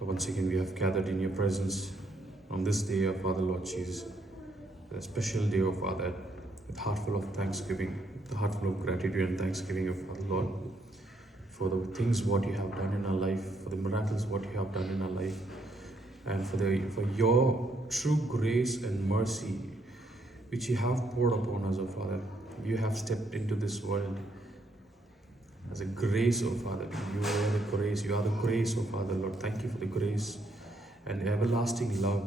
Once again, we have gathered in your presence on this day of Father Lord Jesus, a special day of Father, with heart full of thanksgiving, with a heart full of gratitude and thanksgiving of Father Lord, for the things what you have done in our life, for the miracles what you have done in our life, and for your true grace and mercy which you have poured upon us, O Father. You have stepped into this world as a grace, O Father. You are the grace, you are the grace, O Father Lord. Thank you for the grace and everlasting love.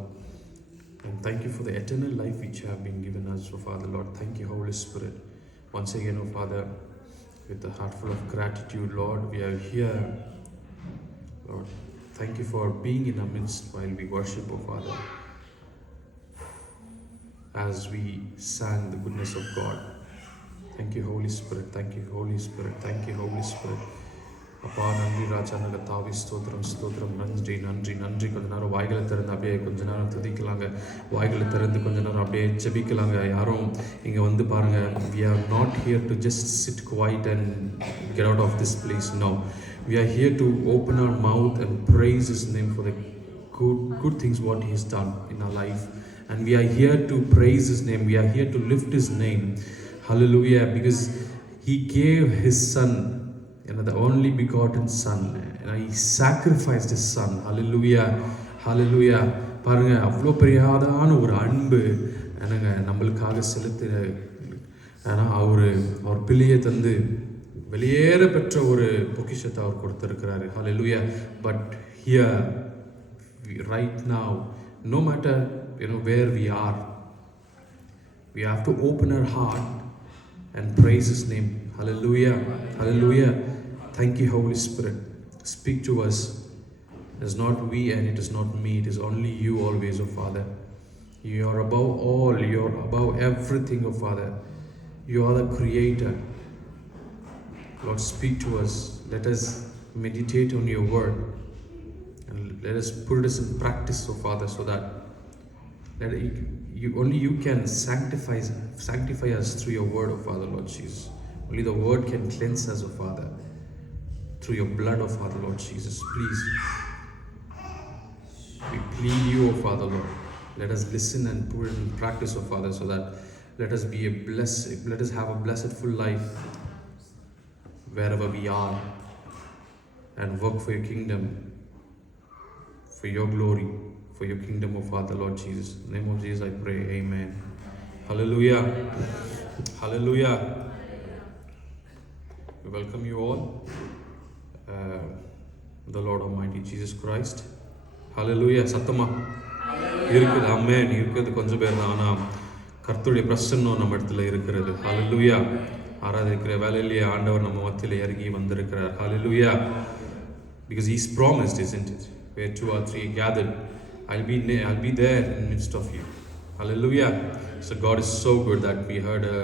And thank you for the eternal life which you have been given us, O Father Lord. Thank you, Holy Spirit. Once again, O Father, with a heart full of gratitude, Lord, we are here. Lord, thank you for being in our midst while we worship, O Father. As we sang the goodness of God. Thank you, Holy Spirit. Thank you, Holy Spirit. Thank you, Holy Spirit. அப்பா நன்றி ராஜா நாங்கள் தாவி ஸ்தோத்திரம் ஸ்தோத்திரம் நன்றி நன்றி நன்றி. கொஞ்ச நேரம் வாய்களை திறந்து அப்படியே கொஞ்ச நேரம் துதிக்கலாங்க. வாய்களை திறந்து கொஞ்ச நேரம் அப்படியே ஜெபிக்கலாங்க. யாரும் இங்கே வந்து பாருங்கள், we are not here to just sit quiet and get out of this place. No, we are here to open our mouth and praise His name for the good things what He has done in our life. And we are here to praise His name. We are here to lift His name. Hallelujah. Because He gave His Son, the only begotten Son. He sacrificed His Son. Hallelujah. Hallelujah. பாருங்க, அவ்வளோ பெரியாதான ஒரு அன்பு என்னங்க நம்மளுக்காக செலுத்துகிற, ஏன்னா அவர் பிள்ளையை தந்து வெளியேற பெற்ற ஒரு பொக்கிஷத்தை அவர் கொடுத்துருக்கிறாரு. Hallelujah. But here, right now, no matter where we are, we have to open our heart and praise His name. Hallelujah. Hallelujah. Thank you, Holy Spirit. Speak to us. It is not we and it is not me. It is only you always, O Father. You are above all. You are above everything, O Father. You are the Creator. Lord, speak to us. Let us meditate on your word. And let us put this in practice, O Father, so that only you can sanctify us through your word, O Father, Lord Jesus. Only the word can cleanse us, O Father, through your blood, O Father, Lord Jesus. Please, we plead you, O Father, Lord. Let us listen and put it in practice, O Father, so that let us have a blessed full life wherever we are, and work for your kingdom, for your glory, for your kingdom, O Father, Lord Jesus. In the name of Jesus I pray, amen. Hallelujah. Hallelujah. We welcome you all, the Lord Almighty Jesus Christ. Hallelujah. சத்தமா இருக்குது, ஆமென். இருக்கிறது கொஞ்சம் பேர் தான், ஆனால் கர்த்தருடைய பிரசன்னம் நம்ம இடத்துல இருக்கிறது. Hallelujah. ஆராதிக்கிற வேலையிலேயே ஆண்டவர் நம்ம மத்தியில் இறங்கி வந்திருக்கிறார். Hallelujah. Because He's promised, isn't it? Where two or three gathered, I'll be there in the midst of you. Hallelujah. So God is so good that we heard a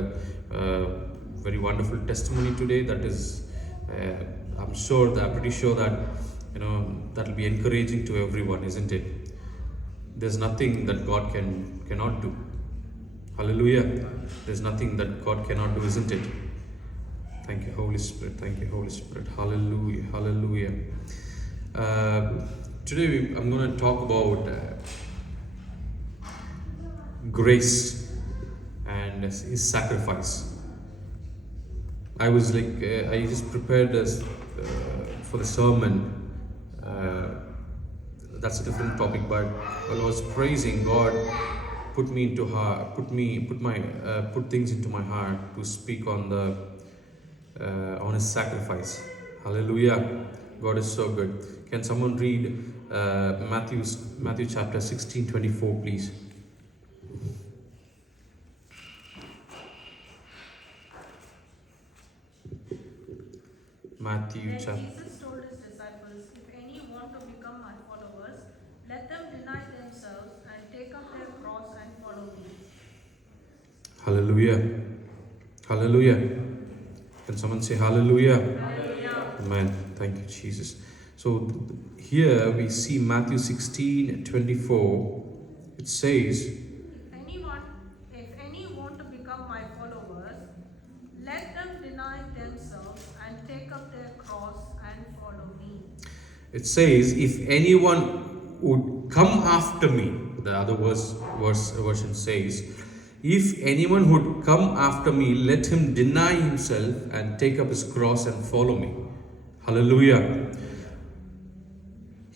very wonderful testimony today. That is, I'm pretty sure that that will be encouraging to everyone, isn't it? There's nothing that God cannot do. Hallelujah. There's nothing that God cannot do, isn't it? Thank you, Holy Spirit. Thank you, Holy Spirit. Hallelujah. Hallelujah. Today I'm going to talk about grace and His sacrifice. I was like, I just prepared this for the sermon. That's a different topic, but while I was praising God, put things into my heart to speak on His sacrifice. Hallelujah. God is so good. Can someone read Matthew chapter 16:24, please? Matthew chapter. Jesus told His disciples, if any want to become my followers, let them deny themselves and take up their cross and follow me. Hallelujah. Hallelujah. Can someone say hallelujah? Hallelujah. Amen. Thank you, Jesus. So here we see Matthew 16:24. It says, If any want to become my followers, let them deny themselves and take up their cross and follow me. It says, if anyone would come after me, the other version says, if anyone would come after me, let him deny himself and take up his cross and follow me. Hallelujah.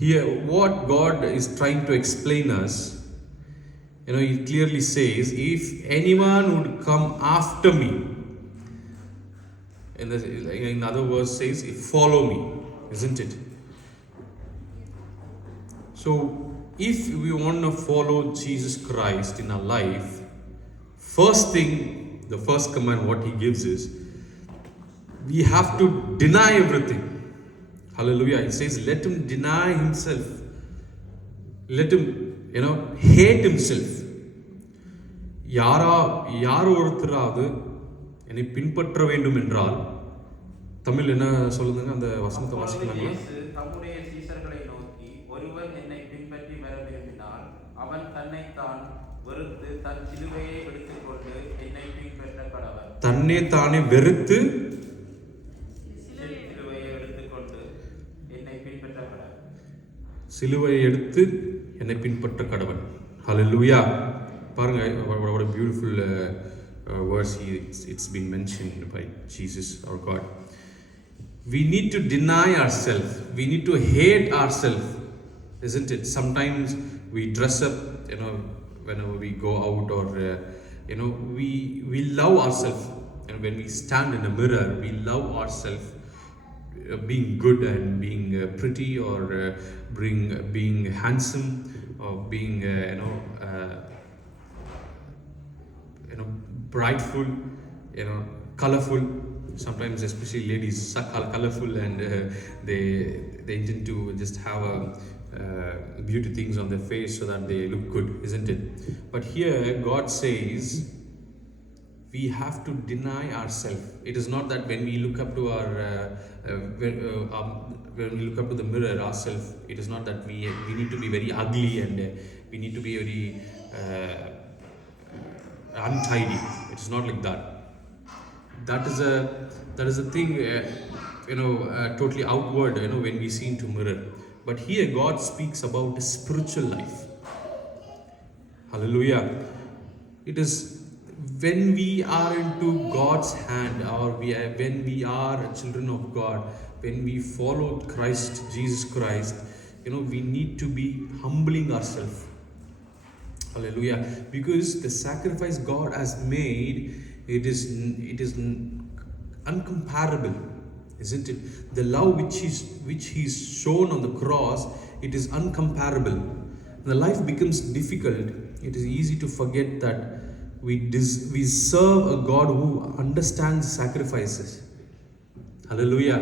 Here, what God is trying to explain us, He clearly says, if anyone would come after me, in other words says, follow me, isn't it? So, if we want to follow Jesus Christ in our life, first thing, the first command what He gives is, we have to deny everything. Hallelujah. It says, let him deny himself. Let him, hate himself. யாரோ ஒருத்தராவது என்னை பின்பற்ற வேண்டும் என்றால், தமிழ் என்ன சொல்லுங்க அந்த வசனத்தை வாசிக்கலாங்களா? தம்முடைய சீஷர்களை நோக்கி, ஒருவன் என்னை பின்பற்றி வர விரும்பினால் அவன் தன்னைத்தான் வெறுத்து தன் சிலுவையை எடுத்துக்கொண்டு என்னை பின்பற்ற கடவன். தன்னை தானே வெறுத்து சிலுவையை எடுத்து என்னை பின்பற்ற கடவன். ஹல்லேலூயா. பாருங்க, what a beautiful verse it's been mentioned by Jesus our God. We need to deny ourselves. We need to hate ourselves, isn't it? Sometimes we dress up, whenever we go out, or we love ourselves. And when we stand in a mirror, we love ourselves, being good and being pretty, or being handsome, or being brightful, colorful. Sometimes, especially ladies, are colorful, and they intend to just have beauty things on their face so that they look good, isn't it? But here God says we have to deny ourselves. It is not that when we look up to when we look up to the mirror ourselves, it is not that we need to be very ugly and we need to be very untidy. It is not like that. That is a thing, totally outward, when we see into mirror. But here God speaks about a spiritual life. Hallelujah. It is when we are into God's hand, or when we are children of God, when we follow Christ, Jesus Christ, we need to be humbling ourselves. Hallelujah. Because the sacrifice God has made, it is uncomparable, isn't it? The love which He's shown on the cross, it is uncomparable. When life becomes difficult, it is easy to forget that we serve a God who understands sacrifices. Hallelujah.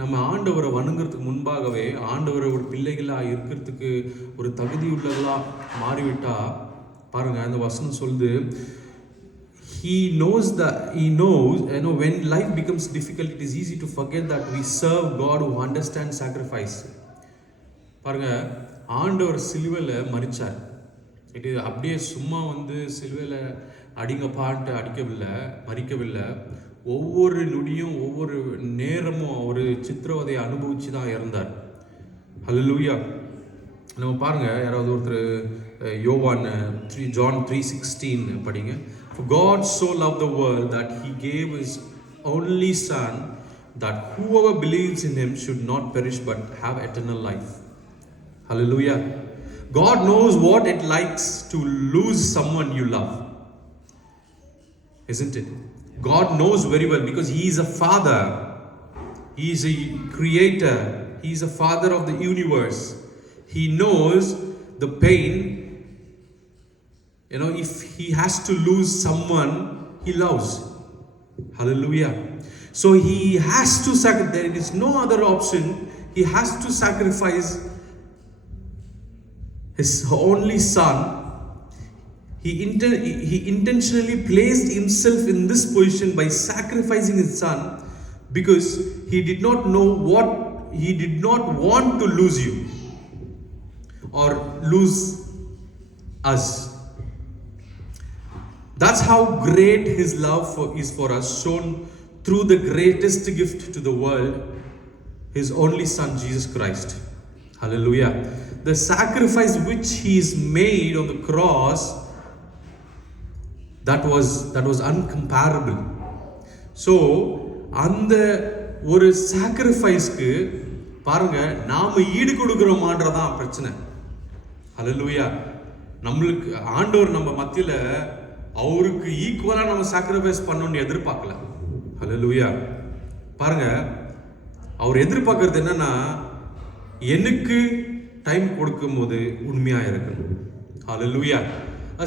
நம்ம ஆண்டவரை வணங்குறதுக்கு முன்பாகவே ஆண்டவரை ஒரு பிள்ளைகளாக இருக்கிறதுக்கு ஒரு தகுதி உள்ளவர்களாக மாறிவிட்டா, பாருங்க அந்த வசனம் சொல்லுது, He knows, when life becomes difficult, it is easy to forget that we serve God who understands sacrifice. பாருங்க, ஆண்டவர் சிலுவையில் மரிச்சார். இது அப்படியே சும்மா சிலுவையில் அடிங்கப்பான்ட்டு மறிக்கவில்லை. ஒவ்வொரு நொடியும் ஒவ்வொரு நேரமும் ஒரு சித்திரவதையை அனுபவிச்சு தான் இறந்தார். ஹல்லேலூயா. நம்ம பாருங்க, யாராவது ஒருத்தர் யோவான் John 3:16 படிங்க. For God so loved the world that He gave His only Son, that whoever believes in Him should not perish but have eternal life. Hallelujah. God knows what it likes to lose someone you love, isn't it? God knows very well, because He is a Father. He is a Creator. He is a Father of the universe. He knows the pain. If He has to lose someone He loves. Hallelujah. So He has to sacrifice. There is no other option. He has to sacrifice His only Son. He intentionally placed Himself in this position by sacrificing His Son, because He did not want to lose you or lose us. That's how great His love is for us, shown through the greatest gift to the world, His only Son, Jesus Christ. Hallelujah. The sacrifice which he is made on the cross, that was uncomparable. So அந்த ஒரு சாக்ரிஃபைஸ்க்கு பாருங்க நாம ஈடு கொடுக்கிறோமான்றதான் பிரச்சனை. ஹல்லேலூயா. நம்மளுக்கு ஆண்டவர் நம்ம மத்தியில அவருக்கு ஈக்குவலா நம்ம சாக்ரிஃபைஸ் பண்ணணும்னு எதிர்பார்க்கல. ஹல்லேலூயா. பாருங்க, அவர் எதிர்பார்க்கறது என்னன்னா, எனக்கு டைம் கொடுக்கும் போது உண்மையா இருக்கணும். Hallelujah. He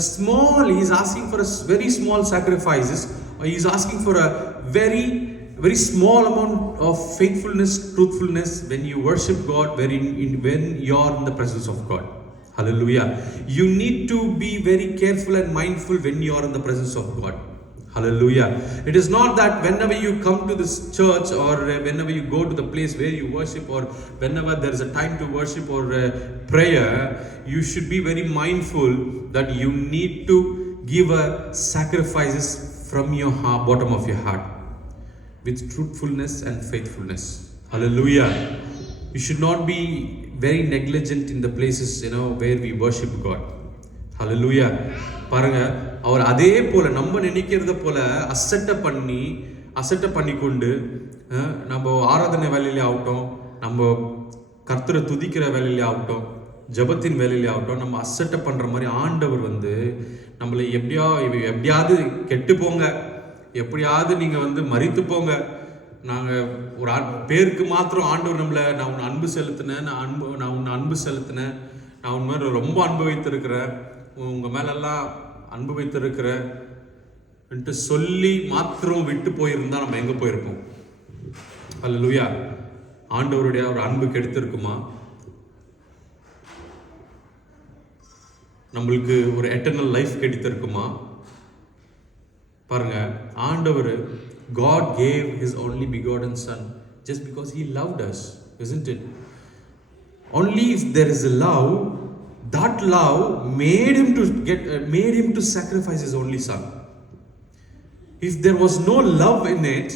is asking for a very small sacrifices, or he is asking for a very small amount of faithfulness, truthfulness when you worship God, when you are in the presence of God. Hallelujah. You need to be very careful and mindful when you are in the presence of God. Hallelujah. It is not that whenever you come to this church, or whenever you go to the place where you worship, or whenever there is a time to worship or prayer, you should be very mindful that you need to give sacrifices from your heart, bottom of your heart, with truthfulness and faithfulness. Hallelujah. You should not be very negligent in the places, where we worship God. Hallelujah. பாருங்க, அவர் அதே போல நம்ம நினைக்கிறத போல அசட்டை பண்ணி கொண்டு நம்ம ஆராதனை வேலையிலே ஆகட்டும், நம்ம கர்த்தரை துதிக்கிற வேலையிலே ஆகட்டும், ஜபத்தின் வேலையிலே ஆகட்டும், நம்ம அசட்டை பண்ற மாதிரி ஆண்டவர் நம்மளை எப்படியாவது கெட்டு போங்க, எப்படியாவது நீங்க மரித்து போங்க, நாங்க ஒரு பேருக்கு மாத்திரம் ஆண்டவர் நம்மளை நான் உன்னை அன்பு செலுத்தினேன், நான் அன்பு செலுத்தினேன், நான் உன் மேல ரொம்ப அன்பு வைத்திருக்கிறேன், உங்க மேலெல்லாம் அன்பு வைத்திருக்கிறேன் என்று சொல்லி மாத்திரம் விட்டு போயிருந்தா நம்ம எங்க போயிருப்போம்? அல்லேலூயா. ஆண்டவருடைய ஒரு அன்பு கெடுத்திருக்குமா? நம்மளுக்கு ஒரு எட்டர்னல் லைஃப் கிடைத்திருக்குமா? பாருங்க, ஆண்டவர் God gave his only begotten son just because he loved us, isn't it? Only if there is a love, that love made him to sacrifice his only son. If there was no love in it,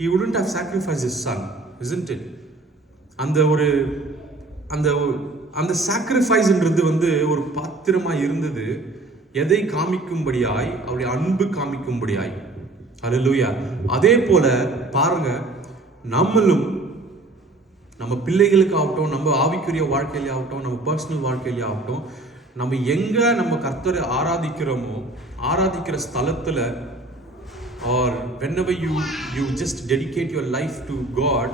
he wouldn't have sacrificed his son, isn't it? அந்த சாக்ரிஃபைஸ்ன்றது ஒரு பாத்திரமா இருந்தது, எதை காமிக்கும்படியாய்? அவருடைய அன்பு காமிக்கும்படியாய். ஹல்லேலூயா. அதே போல பாருங்க, நம்மளும் நம்ம பிள்ளைகளுக்கு ஆகட்டும், நம்ம ஆவிக்குரிய வாழ்க்கையிலே ஆகட்டும், நம்ம பர்சனல் வாழ்க்கையிலே ஆகட்டும், நம்ம எங்க நம்ம கர்த்தரை ஆராதிக்கிறோமோ, ஆராதிக்கிற ஸ்தலத்துல, or whenever you just dedicate your life to God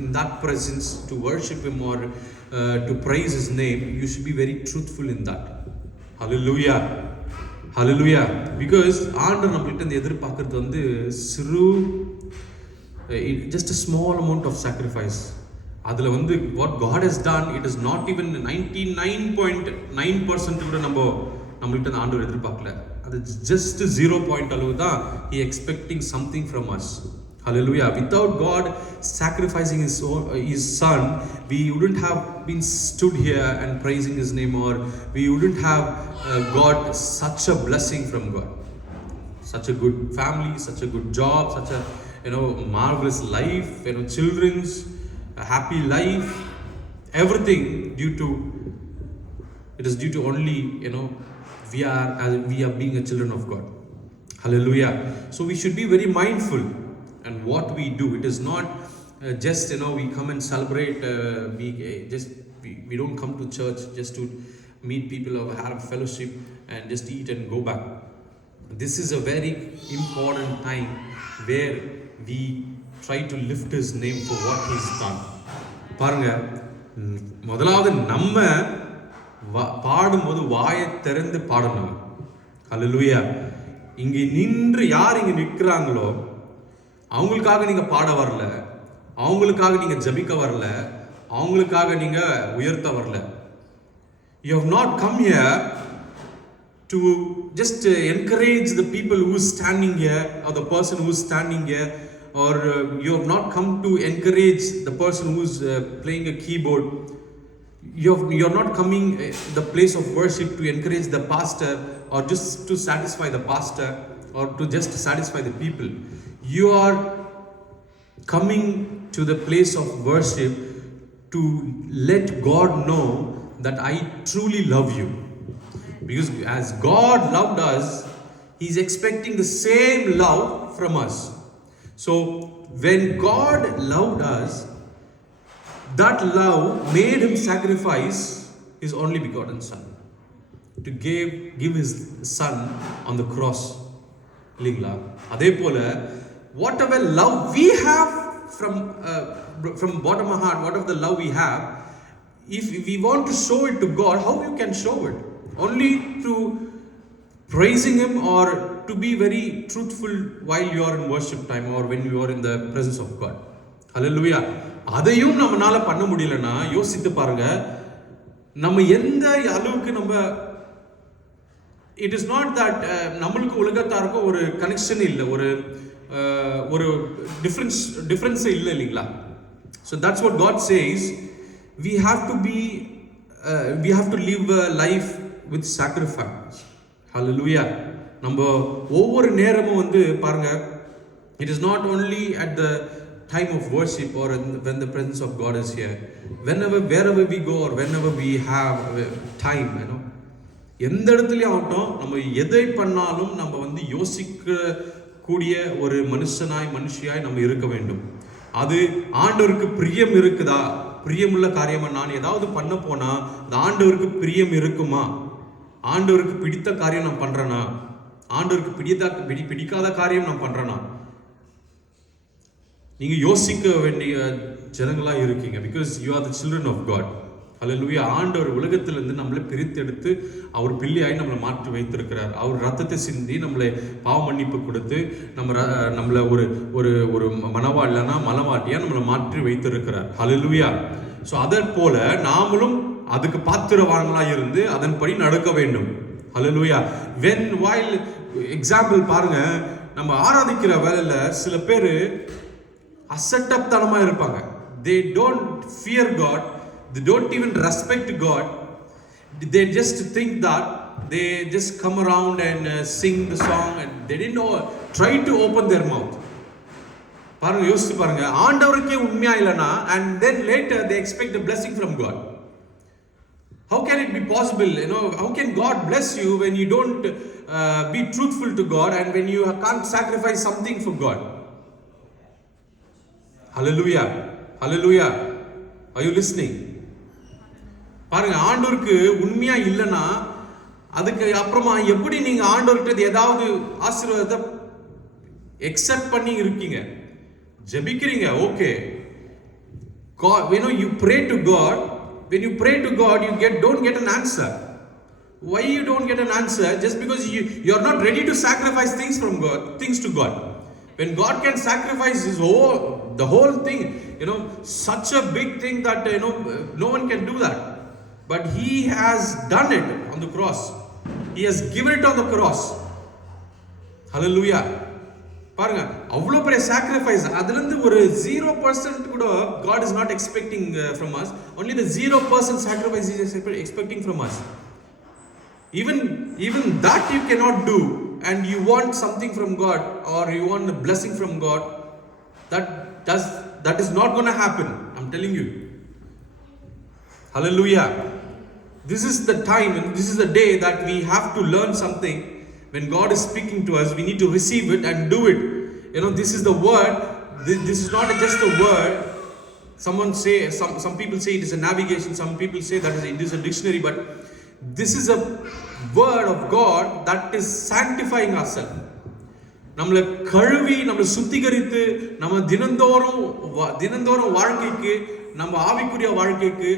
in that presence, to worship him or to praise his name, you should be very truthful in that. Hallelujah. Hallelujah. Because ஆண்டவர் நம்மகிட்ட எதிர்பார்க்கிறது சிறு, just a small amount of sacrifice. அதுல what God has done, it is not even 99.9% கூட நம்மகிட்ட ஆண்டவர் எதிர்பார்க்கல. அது just 0 point அளவு தான் he expecting something from us. Hallelujah. Without God sacrificing his son, we wouldn't have been stood here and praising his name, or we wouldn't have got such a blessing from God, such a good family, such a good job, such a marvelous life, children's a happy life, everything it is due to only we are being a children of God. Hallelujah. So we should be very mindful and what we do. It is not just we come and celebrate, we don't come to church just to meet people or have fellowship and just eat and go back. This is a very important time where we try to lift his name for what he's done. பாருங்க, முதலாவது நம்ம பாடும்போது வாயை திறந்து பாடணும். ஹல்லேலூயா. இங்க நின்று யார் இங்க நிற்கிறாங்களோ அவங்களுக்காக நீங்க பாட வரல, அவங்களுக்காக நீங்க ஜபிக்க வரல, அவங்களுக்காக நீங்க உயர்த்த வரல. You have not come here to just encourage the people who is standing here, or the person who is standing here, or you have not come to encourage the person who is playing a keyboard. You are not coming the place of worship to encourage the pastor, or just to satisfy the pastor, or to just satisfy the people. You are coming to the place of worship to let God know that I truly love you. Because as God loved us, He's expecting the same love from us. So when God loved us, that love made Him sacrifice His only begotten Son, to give His Son on the cross. இல்லைங்களா? அதே போல whatever love we have from bottom of heart, whatever the love we have, if we want to show it to God, how you can show it? Only through praising Him, or to be very truthful while you are in worship time or when you are in the presence of God. Hallelujah. அதையும் நம்மனால பண்ண முடியலன்னா யோசித்து பாருங்க, நம்ம எந்த அளவுக்கு நம்ம, இட் இஸ் நாட் தட் நம்மளுக்கு உலகத்தாருக்கும் ஒரு கனெக்ஷன் இல்லை, ஒரு டிஃபரன்ஸ் இல்லை இல்லைங்களா? So that's what God says. we have to live a life with sacrifice. Hallelujah. நம்ம ஒவ்வொரு நேரமும் பாருங்க, it is not only at the time of worship or when the presence of God is here. Wherever we go or whenever we have time, எந்த இடத்துலயும் ஆகட்டும், நம்ம எதை பண்ணாலும் நம்ம யோசிக்க கூடிய ஒரு மனுஷியாய் நம்ம இருக்க வேண்டும். அது ஆண்டவருக்கு பிரியம் இருக்குதா, பிரியமுள்ள காரியமா, நான் ஏதாவது பண்ண போனா அந்த ஆண்டவருக்கு பிரியம் இருக்குமா, ஆண்டவருக்கு பிடித்த காரியம் நான் பண்றேனா, ஆண்டவருக்கு பிடிக்காத காரியம் நான் பண்றேனா, நீங்க யோசிக்க வேண்டிய ஜனங்களா இருக்கீங்க. Because you are the children of God. Hallelujah. ஆண்டவர் உலகத்திலிருந்து நம்மளை பிரித்தெடுத்து அவர் பிள்ளையாய் நம்மளை மாற்றி வைத்திருக்கிறார். அவர் ரத்தத்தை சிந்தி நம்மளை பாவ மன்னிப்பு கொடுத்து நம்மளை ஒரு மனவாளனா மலவாட்டியா நம்மளை மாற்றி வைத்திருக்கிறார். ஹல்லேலூயா. ஸோ அதே போல நாமளும் அதுக்கு பாத்திரவான்களா இருந்து அதன்படி நடக்க வேண்டும். ஹல்லேலூயா. while எக்ஸாம்பிள் பாருங்க, நம்ம ஆராதிக்கிற வேலையில சில பேர் அசட்டப் தனமா இருப்பாங்க. they don't fear God, they don't even respect God, they just think that they just come around and sing the song and they didn't try to open their mouth. பாருங்க, யோசிச்சு பாருங்க, ஆண்டவருக்கே உண்மையா இல்லைனா and then later they expect a blessing from God. How can it be possible? How can God bless you when you don't be truthful to God and when you can't sacrifice something for God? Hallelujah. Hallelujah. Are you listening? பாருங்க, ஆண்டவருக்கு உண்மையா இல்லைன்னா அதுக்கு அப்புறமா எப்படி நீங்க ஆண்டவர்கிட்ட ஏதாவது ஆசீர்வாதத்தை எக்ஸெப்ட் பண்ணி இருக்கீங்க, ஜெபிக்கிறீங்க, okay. you pray to God. When you pray to God, don't get an answer. Why you don't get an answer? Just because you are not ready to sacrifice things to God. When God can sacrifice the whole thing, such a big thing that no one can do that. But He has done it on the cross. He has given it on the cross. Hallelujah. பாருங்க, அவ்வளோ பெரிய சாக்ரிஃபைஸ், அதுலேருந்து ஒரு 0% கூட God is not expecting from us. Only the 0% sacrifice He is expecting from us. Even that you cannot do, and you want something from God or you want a blessing from God, that is not going to happen. I'm telling you. Hallelujah. This is the time and this is the day that we have to learn something. When God is speaking to us, we need to receive it and do it. This is the word. This is not just a word. Some people say it is a navigation. Some people say that it is a dictionary. But this is a word of God that is sanctifying ourselves. நம்மளை கழுவி நம்மளை சுத்திகரித்து நம்ம தினந்தோறும் வாழ்க்கைக்கு, நம்ம ஆவிக்குரிய வாழ்க்கைக்கு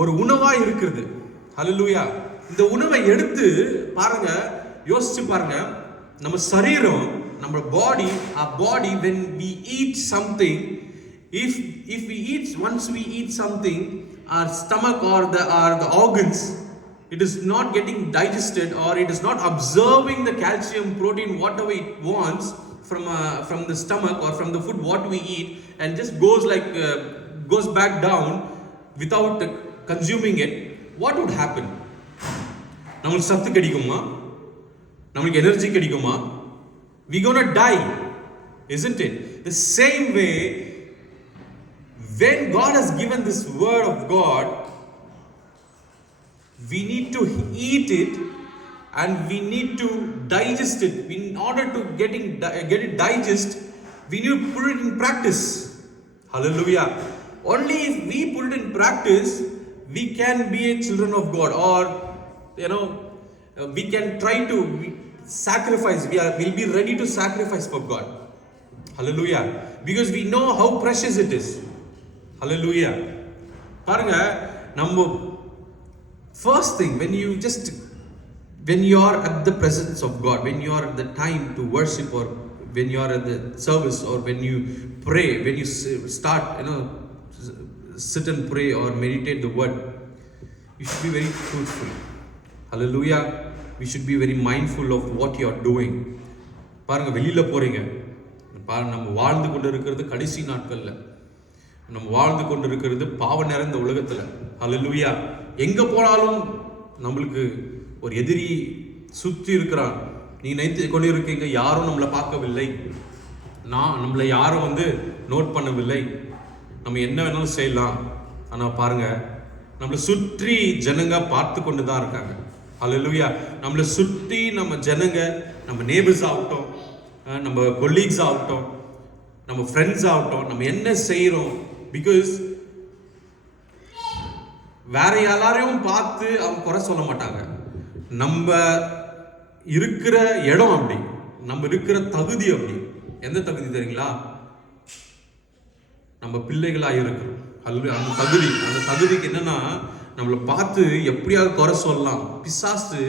ஒரு உணவா இருக்கிறது. ஹல்லேலூயா. இந்த உணவை எடுத்து பாருங்க, யோசிச்சு பாருங்க, நம்ம சரீரம், நம்ம பாடி, when we eat something, if we eat, once we eat something, our stomach or the organs, it is not getting digested or it is not absorbing the calcium, protein, whatever it wants from the stomach or from the food what we eat, and just goes back down without consuming it. What would happen? நமக்கு சத்து கிடைக்குமா? நமக்கு எனர்ஜி கிடைக்குமா? We gonna die, isn't it? The same way, when God has given this word of God, we need to eat it and we need to digest it. In order to get it digest, we need to put it in practice. Hallelujah. Only if we put it in practice, we can be a children of God, or we can try to sacrifice. We'll be ready to sacrifice for God. Hallelujah. Because we know how precious it is. Hallelujah. பாருங்க, நம்ம first thing, when you are at the presence of God, when you are at the time to worship, or when you are at the service, or when you pray, when you start, sit and pray or meditate the word, you should be very truthful. Hallelujah. We should be very mindful of what you are doing. பாருங்க, வெளியில போறீங்க, நம்ம வாழ்ந்து கொண்டு இருக்கிறது கடைசி நாட்கள்ல, நம்ம வாழ்ந்து கொண்டு இருக்கிறது பாவ நிறைந்த உலகத்துல. ஹல்லேலூயா. எங்க போனாலும் நம்மளுக்கு ஒரு எதிரி சுற்றி இருக்கிறான். நீ நினைத்து கொண்டு இருக்கீங்க, யாரும் நம்மளை பார்க்கவில்லை, நம்மளை யாரும் நோட் பண்ணவில்லை, நம்ம என்ன வேணாலும் செய்யலாம். ஆனா பாருங்க, நம்மளை சுற்றி ஜனங்க பார்த்து கொண்டு தான் இருக்காங்க. ஹல்லேலூயா. நம்மளை சுற்றி நம்ம ஜனங்க, நம்ம நேபர்ஸ் ஆகட்டும், நம்ம கொலீக்ஸ் ஆகட்டும், நம்ம ஃப்ரெண்ட்ஸ் ஆகட்டும், நம்ம என்ன செய்யறோம், பிகாஸ் வேற எல்லாரையும் பார்த்து அவங்க குறை சொல்ல மாட்டாங்க. நம்ம இருக்கிற இடம் அப்படி, நம்ம இருக்கிற தகுதி அப்படி. எந்த தகுதி தெரியுங்களா? நம்ம பிள்ளைகளா இருக்கிறோம். அந்த தகுதிக்கு என்னன்னா, நம்மளை பார்த்து எப்படியாவது குறை சொல்லலாம். பிசாசு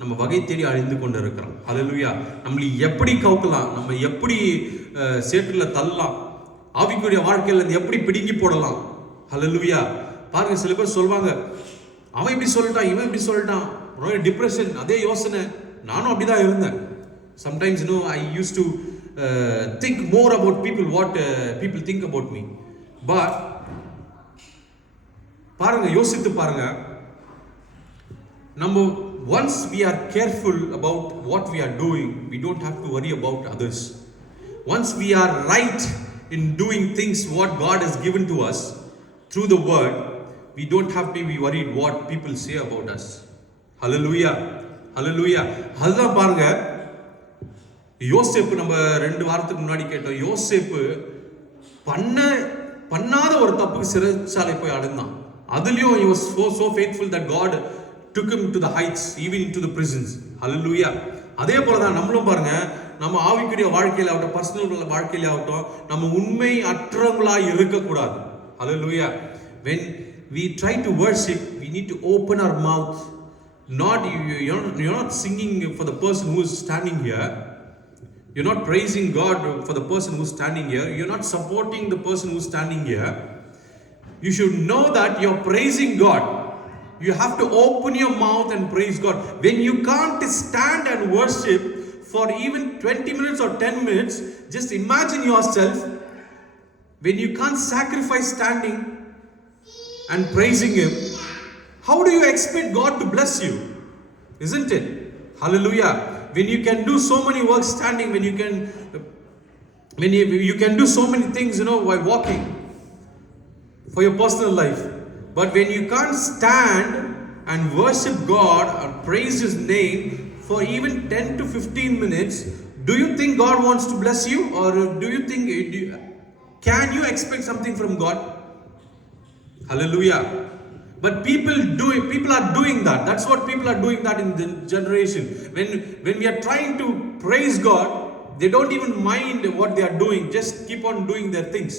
நம்ம வகை தேடி அழிந்து கொண்டு இருக்கிறோம். ஹல்லேலூயா. நம்மளை எப்படி கவுக்கலாம், நம்ம எப்படி சேற்றுல தள்ளலாம், ஆவிக்குரிய வாழ்க்கையில இருந்து எப்படி பிடுங்கி போடலாம். ஹல்லேலூயா. பாருங்க, சில பேர் சொல்வாங்க, அவன் இப்படி சொல்லிட்டான், இவன் இப்படி சொல்லிட்டான், டிப்ரெஷன், அதே யோசனை. நானும் அப்படிதான் இருந்தேன். Sometimes I used to think more about what people think about me. But பாருங்க, யோசித்து பாருங்க, நம்ம once we are careful about what we are doing, we don't have to worry about others. Once we are right in doing things what God has given to us through the word, we don't have to be worried what people say about us. Hallelujah. Hallelujah. அதுதான் பாருங்க, யோசேப்பு நம்ம 2 வாரத்துக்கு முன்னாடி கேட்டோம். யோசேப்பு பண்ணாத ஒரு தப்புக்கு சிறைச்சாலை போய் அடைந்தான். அதுலயும் he was so faithful that God took him to the heights, even into the prisons. Hallelujah. அதே போலதான் நம்மளும் பாருங்க, நம்ம ஆவிக்குரிய வாழ்க்கையில ஆகட்டும், பர்சனல் வாழ்க்கையில ஆகட்டும், நம்ம உண்மை அற்றவங்களாய் இருக்கக்கூடாது. Hallelujah. When we try to worship, we need to open our mouth. You're not singing for the person who is standing here. You're not praising God for the person who's standing here. You're not supporting the person who's standing here. You should know that you're praising God. You have to open your mouth and praise God. When you can't stand and worship for even 20 minutes or 10 minutes, just imagine yourself when you can't sacrifice standing and praising Him. How do you expect God to bless you? Isn't it? Hallelujah. When you can do so many works standing, when you can do so many things, while walking for your personal life. But when you can't stand and worship God or praise His name for even 10 to 15 minutes, do you think God wants to bless you? Or can you expect something from God? Hallelujah. But people are doing that. That's what people are doing that in the generation. When we are trying to praise God, they don't even mind what they are doing. Just keep on doing their things.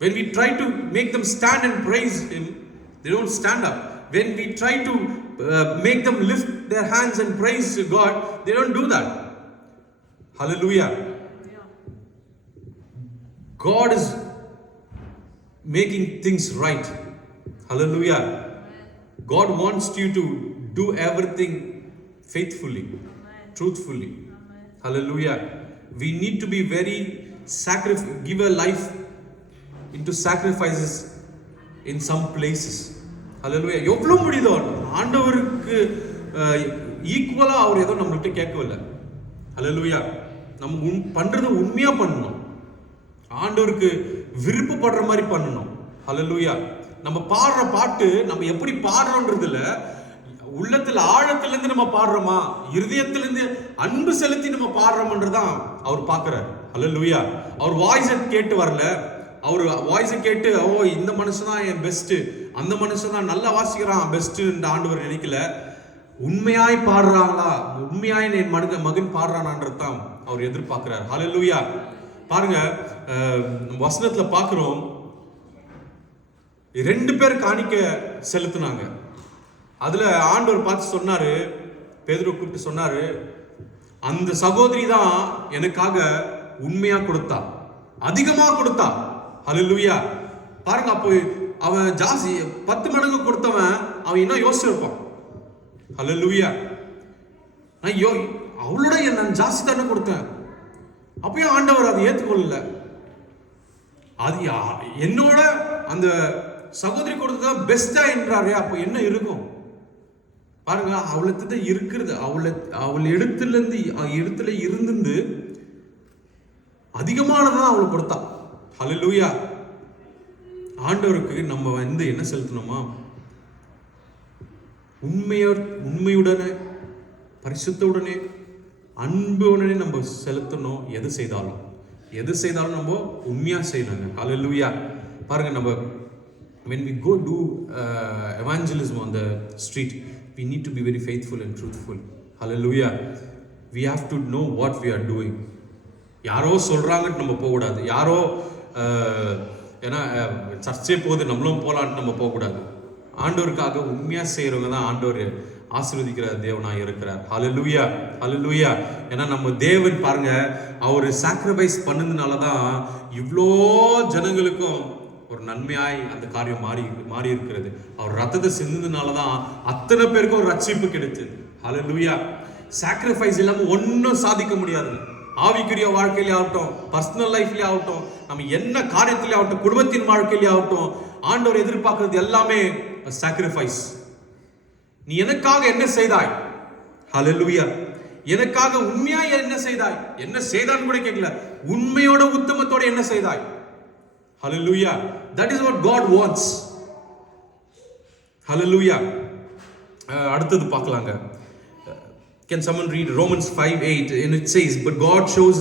When we try to make them stand and praise Him, they don't stand up. When we try to make them lift their hands and praise God, they don't do that. Hallelujah. God is making things right. Hallelujah. God wants you to do everything faithfully, truthfully. Hallelujah. We need to be very give a life into sacrifices in some places. Hallelujah. எவ்வளவு முடியுதோ ஆண்டவருக்கு ஈக்குவலா அவர் ஏதோ நம்மகிட்ட கேட்கவில்லை. Hallelujah. நம்ம பண்றது உண்மையா பண்ணணும். ஆண்டவருக்கு விருப்பப்படுற மாதிரி பண்ணணும். ஹல்லேலூயா. நம்ம பாடுற பாட்டு நம்ம எப்படி பாடுறோன்றதுல உள்ளத்துல ஆழத்திலிருந்து நம்ம பாடுறோமா, இருதயத்திலிருந்து அன்பு செலுத்தி நம்ம பாடுறோம்ன்றதான் அவர் பார்க்கிறார். ஹல்லேலூயா. அவர் வாய்ஸை கேட்டு வரல, அவர் வாய்ஸை கேட்டு ஓ இந்த மனுஷன் தான் என் பெஸ்ட், அந்த மனுஷன் தான் நல்லா வாசிக்கிறான் பெஸ்ட் ஆண்டவர் நினைக்கல. உண்மையாய் பாடுறாங்களா, உண்மையாய் என் மகன் பாடுறானான்றது தான் அவர் எதிர்பார்க்கிறார். ஹல்லேலூயா. பாருங்க, வசனத்துல பார்க்கிறோம், 2 பேர் காணிக்க செலுத்தினாங்க. அதுல ஆண்டவர் பார்த்து சொன்னாரு, பேதுரு கூப்பிட்டு சொன்னாரு, அந்த சகோதரி தான் எனக்காக உண்மையா கொடுத்தா, அதிகமா கொடுத்தா. ஹல்லேலூயா. பாருங்க, அப்போ அவன் ஜாஸ்தி 10 மடங்கு கொடுத்தவன் அவன் இன்னும் யோசிச்சிருப்பான். ஹல்லேலூயா. அவளோட நான் ஜாஸ்தி தானே கொடுத்தேன், அப்பயும் ஆண்டவர் அதை ஏற்றுக்கொள்ளல. அது என்னோட அந்த சகோதரி கொடுத்ததா பெஸ்டா என்றாரு. அப்ப என்ன இருக்கும் பாருங்க, அவளுக்கு இருக்கிறது, அவள் இடத்துல இருந்து அதிகமானதான் அவளுக்கு கொடுத்தா. ஹல்லேலூயா. ஆண்டவருக்கு நம்ம என்ன செலுத்தணுமா, உண்மையுடனே பரிசுத்தவுடனே அன்புடனே நம்ம செலுத்தணும். எது செய்தாலும் நம்ம உண்மையா செய்யணுங்க. ஹல்லேலூயா. பாருங்க, நம்ம when we go do evangelism on the street, we need to be very faithful and truthful. Hallelujah. We have to know what we are doing. யாரோ சொல்றாங்கன்னு நம்ம போக கூடாது, யாரோ ஏன்னா சர்ச்சே போகுது நம்மளும் போலான்னு நம்ம போக கூடாது. ஆண்டவருக்காக உண்மையா செய்யறவங்க தான் ஆண்டவர் ஆசீர்வதிக்கிற தேவனாக இருக்கிறார். ஹல்லேலூயா. ஹல்லேலூயா. ஏன்னா நம்ம தேவன் பாருங்க, அவர் சாக்ரிஃபைஸ் பண்ணதுனால தான் இவ்வளோ ஜனங்களுக்கும் ஒரு நன்மையாய் அந்த காரியம் மாறி இருக்கிறது. அவர் ரத்தத்தை சிந்ததுனால தான் அத்தனை பேருக்கும் ஒரு ரட்சிப்பு கிடைச்சது. ஹல்லேலூயா. சாக்ரிஃபைஸ் இல்லாம ஒன்றும் சாதிக்க முடியாது. ஆவிக்குரிய வாழ்க்கையிலே ஆகட்டும், பர்சனல் லைஃப்லயே ஆகட்டும், நம்ம என்ன காரியத்திலே ஆகட்டும், குடும்பத்தின் வாழ்க்கையிலே ஆகட்டும், ஆண்டவர் எதிர்பார்க்கிறது எல்லாமே சாக்ரிஃபைஸ். நீ எனக்காக என்ன செய்தாய்? ஹல்லேலூயா. எனக்காக உண்மையாய் என்ன செய்தாய்? என்ன செய்தான்னு கூட கேட்கல, உண்மையோட உத்தமத்தோட என்ன செய்தாய்? Hallelujah. That is what God wants. Hallelujah. அடுத்தது பார்க்கலாங்க. Can someone read Romans 5:8? And it says, but God shows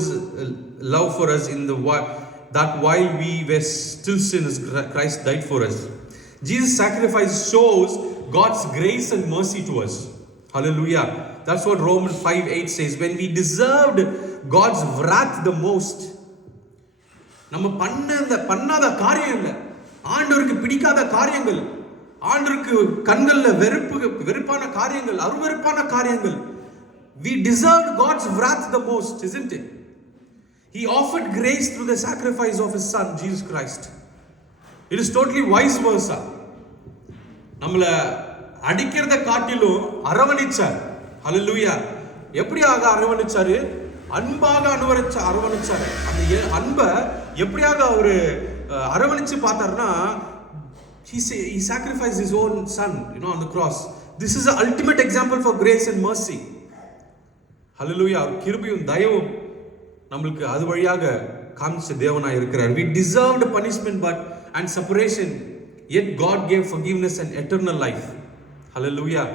love for us in that while we were still sinners, Christ died for us. Jesus' sacrifice shows God's grace and mercy to us. Hallelujah. That's what Romans 5:8 says. When we deserved God's wrath the most, நம்ம பண்ணாத காரியம் இல்லை, ஆண்டவருக்கு பிடிக்காத காரியங்கள், ஆண்டவருக்கு கண்கள்ல வெறுப்பான காரியங்கள், அருவருப்பான காரியங்கள், we deserved God's wrath the most, isn't it? He offered grace through the sacrifice of his son Jesus Christ. It is totally vice versa. நம்மள அடிக்கிறத காட்டிலும் அரவணைச்சார். ஹல்லேலூயா. எப்படியாக அரவணைச்சாரு? அன்பாக அரவணைச்சாரு. அந்த அன்பை எப்படியாக அவரு அரவணைச்சு பார்த்தாருன்னா, he sacrificed his own son, on the cross. This is the ultimate example for grace and mercy. Hallelujah. கிருபையும் தயவும் நம்மளுக்கு அது வழியாக காமிச்ச தேவனாய் இருக்கிறார். We deserved punishment and separation, yet God gave forgiveness and eternal life. Hallelujah.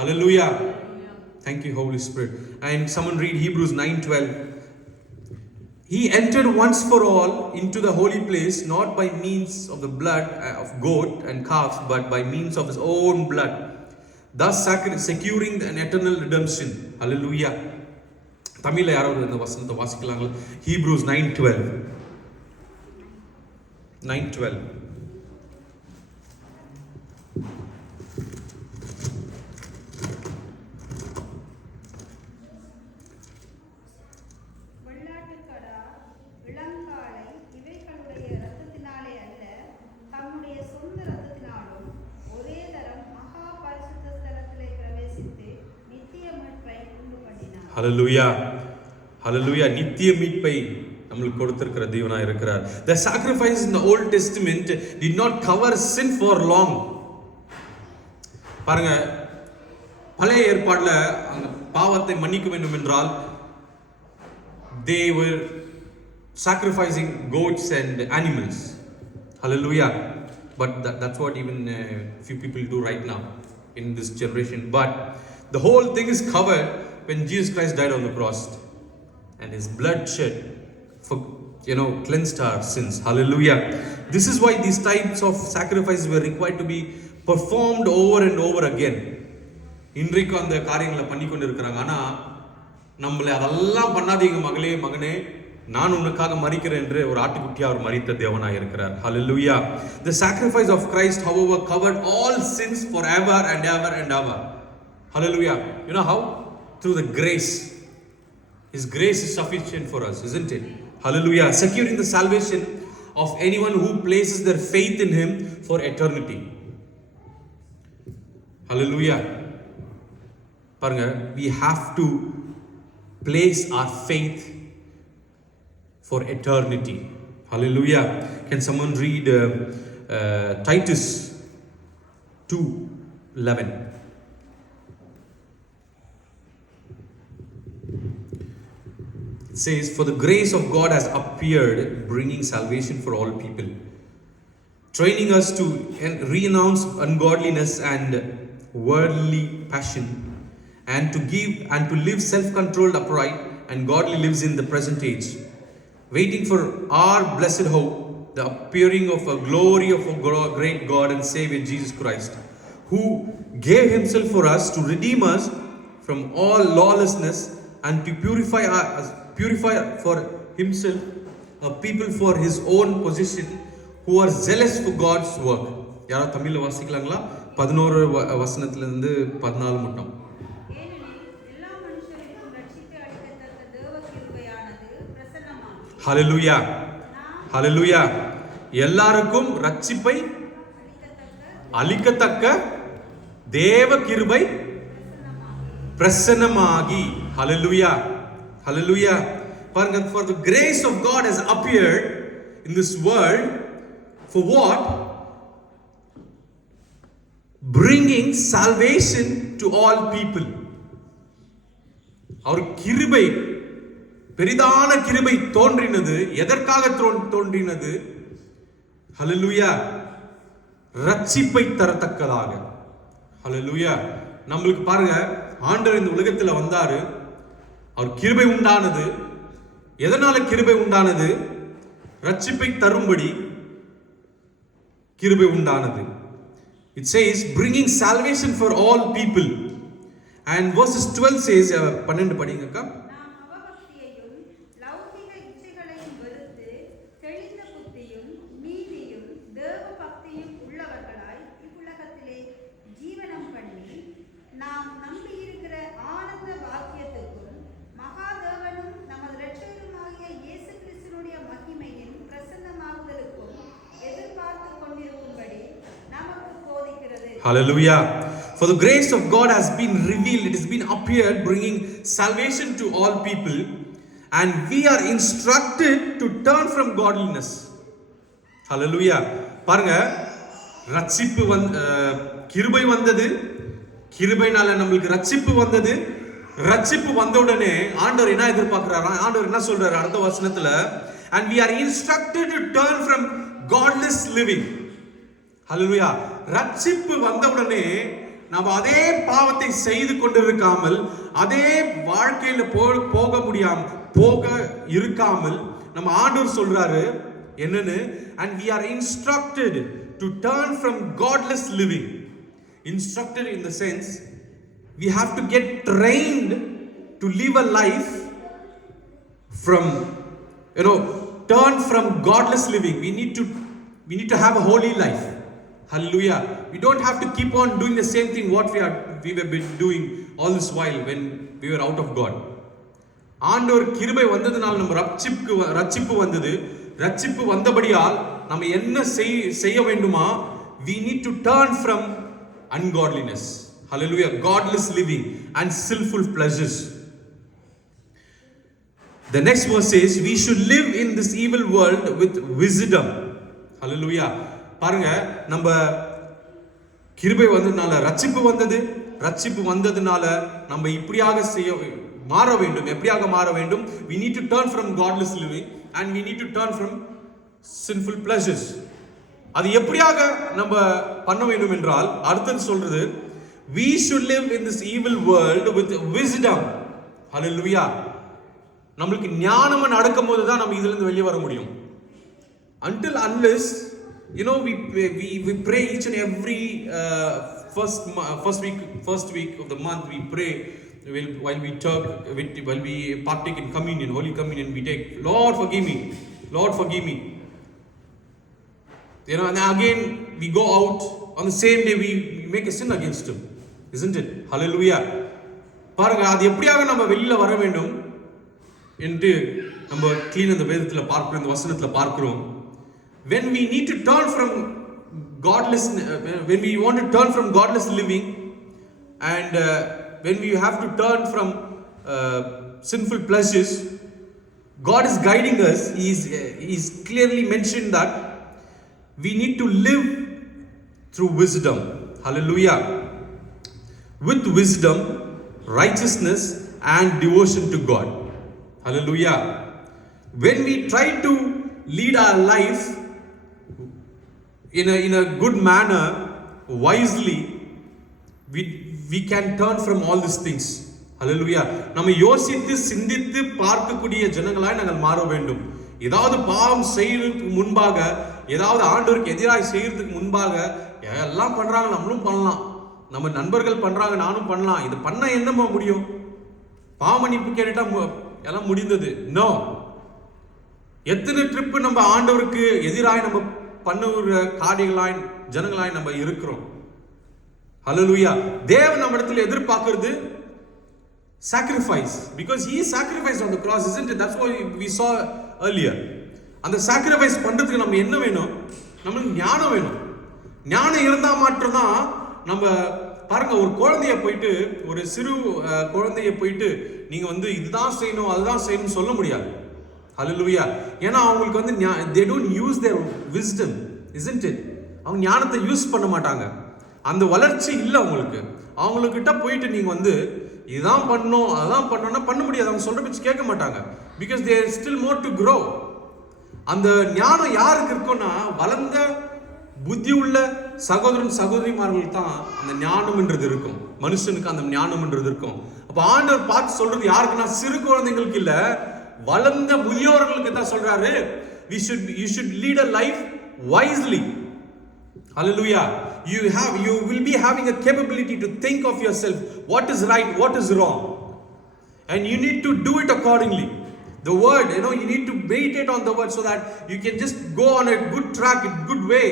Hallelujah. Thank you, Holy Spirit. And someone read Hebrews 9:12. He entered once for all into the holy place, not by means of the blood of goat and calf, but by means of his own blood, thus securing an eternal redemption. Hallelujah. தமிழ்ல யாராவது இந்த வசனத்தை வாசிக்கலாங்களா? Hebrews 9:12. 9:12. ஹல்லேலூயா. ஹல்லேலூயா. நித்திய மீட்பை நம்மளுக்கு கொடுத்திருக்கிற தேவனாய் இருக்கிறார். The sacrifice in the Old Testament did not cover sin for long. பாருங்க, பழைய ஏற்பாடுல அந்த பாவத்தை மன்னிக்க வேண்டும் என்றால் they were sacrificing goats and animals. Hallelujah. But that's what even few people do right now in this generation. But the whole thing is covered when Jesus Christ died on the cross and his blood shed for, cleansed our sins. Hallelujah. This is why these types of sacrifices were required to be performed over and over again. இன்றைக்கு அந்த காரியங்களை பண்ணி கொண்டு இருக்கிறாங்க. ஆனா நம்மளை அதெல்லாம் பண்ணாதீங்க மகனே, நான் உனக்காக மரிக்கிறேன் என்று ஒரு ஆட்டுக்குட்டியா அவர் மரித்த தேவனாய் இருக்கிறார். Hallelujah. The sacrifice of Christ, however, covered all sins forever and ever and ever. Hallelujah. You know how? Through the grace. His grace is sufficient for us, isn't it? Hallelujah. Securing the salvation of anyone who places their faith in him for eternity. Hallelujah. பாருங்க, we have to place our faith for eternity. Hallelujah. Can someone read Titus 2:11? It says, "For the grace of God has appeared, bringing salvation for all people, training us to renounce ungodliness and worldly passion, and to live self-controlled, upright, and godly lives in the present age, waiting for our blessed hope, the appearing of a glory of a great God and Savior Jesus Christ, who gave himself for us to redeem us from all lawlessness and to purify for himself a people for his own possession who are zealous for God's work." யாரா தமிழ்ல வாசிக்கலாங்களா? 11 வசனத்துல இருந்து 14 மட்டும். Hallelujah. Hallelujah. எல்லாருக்கும் ரட்சிப்பை அளிக்கத்தக்க தேவ கிருபை பிரசன்னமாகி. Hallelujah. Hallelujah. பாருங்க, for the grace of God has appeared in this world for what? Bringing salvation to all people. அவர் கிருபை, பெரிதான கிருபை தோன்றினது எதற்காக தோன்றினது? ஹல்லேலூயா. ரட்சிப்பை தரத்தக்கதாக. ஹல்லேலூயா. நம்மளுக்கு பாருங்க, ஆண்டவர் இந்த உலகத்துல வந்தாரு, அவர் கிருபை உண்டானது. எதனால கிருபை உண்டானது? ரட்சிப்பை தரும்படி கிருபை உண்டானது. It says bringing salvation for all people. And verses 12 says, 12 படிங்கக்கா. Hallelujah. For the grace of God has been revealed, it has been appeared, bringing salvation to all people, and we are instructed to turn from godliness. Hallelujah. பாருங்க, ரட்சிப்பு கிருபை வந்தது, கிருபைனால நம்மளுக்கு ரட்சிப்பு வந்தது. ரட்சிப்பு வந்த உடனே ஆண்டவர் என்ன எதிர்பார்க்கிறாரா? ஆண்டவர் என்ன சொல்றாரு அடுத்த வசனத்துல? And we are instructed to turn from godless living. Hallelujah. ரட்சிப்பு வந்தவுடனே நாம் அதே பாவத்தை செய்து கொண்டிருக்காமல், அதே வாழ்க்கையில போக இருக்காமல் நம்ம ஆண்டவர் சொல்றாரு என்னன்னு? And we are instructed to turn from godless living. Instructed in the sense we have to get trained to live a life from, turn from godless living. We need to have a holy life. Hallelujah. We don't have to keep on doing the same thing what we have been doing all this while when we were out of God. ஆண்டவர் கிருபை வந்ததனால நம்ம ரட்சிப்பு வந்தது. ரட்சிப்பு வந்தபடியால் நம்ம என்ன செய்ய வேண்டுமா? We need to turn from ungodliness. Hallelujah. Godless living and sinful pleasures. The next verse says we should live in this evil world with wisdom. Hallelujah. பாருங்க, நம்ம கிருபை வந்ததுனால ரட்சிப்பு வந்தது. ரட்சிப்பு வந்ததுனால நம்ம இப்படியாக மாற வேண்டும். எப்படியாக மாற வேண்டும்? we need to turn from godless living and we need to turn from sinful pleasures. அது எப்படியாக நம்ம பண்ண வேண்டும் என்றால் அடுத்து சொல்றது, we should live in this evil world with wisdom. Hallelujah. நம்மளுக்கு ஞானமா நடக்கும்போது தான் நம்ம இதுல இருந்து வெளியே வர முடியும். Until unless we pray each and every first week of the month we pray while we partake in communion, holy communion, we take, Lord forgive me, Lord forgive me. And again we go out on the same day we make a sin against him, isn't it? Hallelujah. பாருங்க, அது எப்படியாக நம்ம வெளியில வர வேண்டும் என்று நம்ம கிளீன் அந்த வேதத்துல பார்க்கிறோம், இந்த வசனத்துல பார்க்கிறோம். When we need to turn from godless, when we want to turn from godless living, and when we have to turn from sinful pleasures, God is guiding us. He is clearly mentioned that we need to live through wisdom. Hallelujah. With wisdom, righteousness and devotion to God. Hallelujah. When we try to lead our life in a good manner, wisely, we can turn from all these things. Hallelujah. நம்ம யோசித்து சிந்தித்து பார்க்கக்கூடிய ஜனங்களாய் நாங்கள் மாற வேண்டும். ஏதாவது பாவம் செய்யறதுக்கு முன்பாக, ஏதாவது ஆண்டவருக்கு எதிராக செய்யறதுக்கு முன்பாக, எல்லாம் பண்றாங்க நம்மளும் பண்ணலாம், நம்ம நண்பர்கள் பண்றாங்க நானும் பண்ணலாம், இது பண்ண என்னமா முடியும்? பாவமன்னிப்பு கேட்டுட்டா எல்லாம் முடிந்தது? நோ. எத்தனை ட்ரிப் நம்ம ஆண்டவருக்கு எதிராக நம்ம பண்ணுற காரியங்களாய் ஜனங்களாய் நம்ம இருக்கிறோம். ஹல்லேலூயா. தேவன் நம்ம இடத்துல எதிர்பார்க்கிறது sacrifice, because he sacrificed on the cross, isn't it? That's what we saw earlier. அந்த sacrifice பண்றதுக்கு நம்ம என்ன வேணும்? நமக்கு ஞானம் வேணும். ஞானம் இருந்தா மட்டும் தான் நம்ம பாருங்க, ஒரு குழந்தைய போயிட்டு, ஒரு சிறு குழந்தைய போயிட்டு நீங்க இதுதான் செய்யணும் அதுதான் செய்யணும் சொல்ல முடியாது. ஹல்லேலூயா. ஏன்னா அவங்களுக்கு they don't use their wisdom, isn't it? அவங்க ஞானத்தை யூஸ் பண்ண மாட்டாங்க. அந்த வளர்ச்சி இல்லை அவங்களுக்கு. அவங்கக்கிட்ட போயிட்டு நீங்க இதான் பண்ணணும் அதான் பண்ணணும்னா பண்ண முடியாது. அவங்க சொல்ற பேச்சு கேட்க மாட்டாங்க. because they are still more to grow. அந்த ஞானம் யாருக்கு இருக்கும்னா வளர்ந்த புத்தி உள்ள சகோதரன் சகோதரிமார்கள் தான் அந்த ஞானம்ன்றது இருக்கும். மனுஷனுக்கு அந்த ஞானம்ன்றது இருக்கும். அப்ப ஆண்டவர் பார்த்து சொல்றது யாருக்குன்னா சிறு குழந்தைங்களுக்கு இல்ல, வளர்ந்த முதியோர்களுக்கு தான் சொல்றாரு. you should lead a life wisely. Hallelujah. You will be having a capability to think of yourself, what is right, what is wrong, and you need to do it accordingly. The word, you need to meditate on the word so that you can just go on a good track, a good way.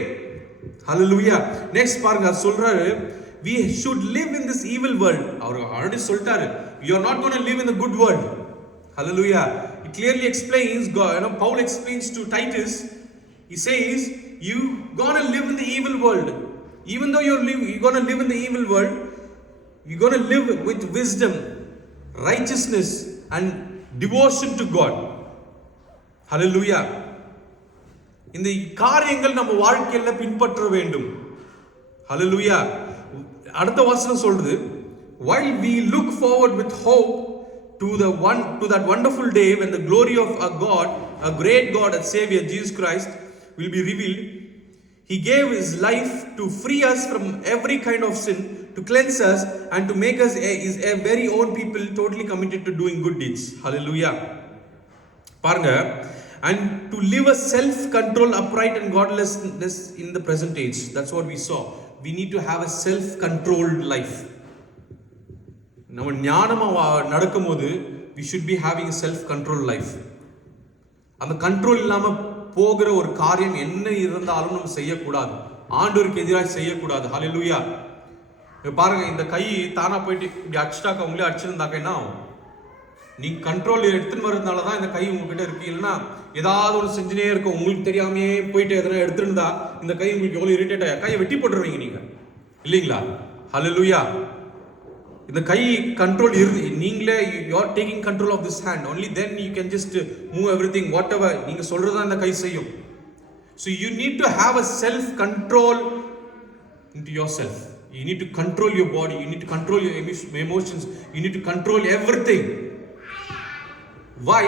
Hallelujah. Next பாருங்க சொல்றாரு, we should live in this evil world. அவர் already சொல்லிட்டாரு, you are not going to live in the good world. Hallelujah. He clearly explains, Paul explains to Titus, he says, you going to live in the evil world. Even though you're going to live in the evil world, you're going to live with wisdom, righteousness and devotion to God. Hallelujah. இந்த காரியங்கள் நம்ம வாழ்க்கையில பின்பற்ற வேண்டும். Hallelujah. அடுத்த வசனம் சொல்றது, while we look forward with hope to that wonderful day when the glory of our God, a great God and Savior Jesus Christ will be revealed. He gave his life to free us from every kind of sin, to cleanse us and to make us his very own people, totally committed to doing good deeds. Hallelujah. பாருங்க, and to live a self-control, upright and godlessness in the present age. That's what we saw. We need to have a self-controlled life. நம்ம ஞானமா நடக்கும்போது we should be having a self-controlled life. அந்த கண்ட்ரோல் இல்லாம போகிற ஒரு காரியம் என்ன இருந்தாலும் நம்ம செய்யக்கூடாது. ஆண்டவருக்கு எதிராக செய்யக்கூடாது. ஹல்லேலூயா. பாருங்க, இந்த கை தானா போயிட்டு இப்படி அடிச்சுட்டாக்க, அவங்களே அடிச்சிருந்தாக்க என்ன ஆகும்? நீங்க கண்ட்ரோல் எடுத்துன்னு வரதுனால தான் இந்த கை உங்ககிட்ட இருக்கு. இல்லைன்னா ஏதாவது ஒன்று செஞ்சுனே இருக்கும், உங்களுக்கு தெரியாமையே போயிட்டு எதனா எடுத்துருந்தா இந்த கை உங்களுக்கு எவ்வளோ இரிட்டேட் ஆகும், கையை வெட்டி போட்டுருவீங்க நீங்க, இல்லைங்களா? ஹல்லேலூயா. இந்த கை கண்ட்ரோல் நீங்களே, you are taking control of this hand. Only then you can just move everything, whatever நீங்க சொல்றதா இந்த கை செய்யும். So you need to have a self control into yourself. You need to control your body, you need to control your emotions, you need to control everything. Why?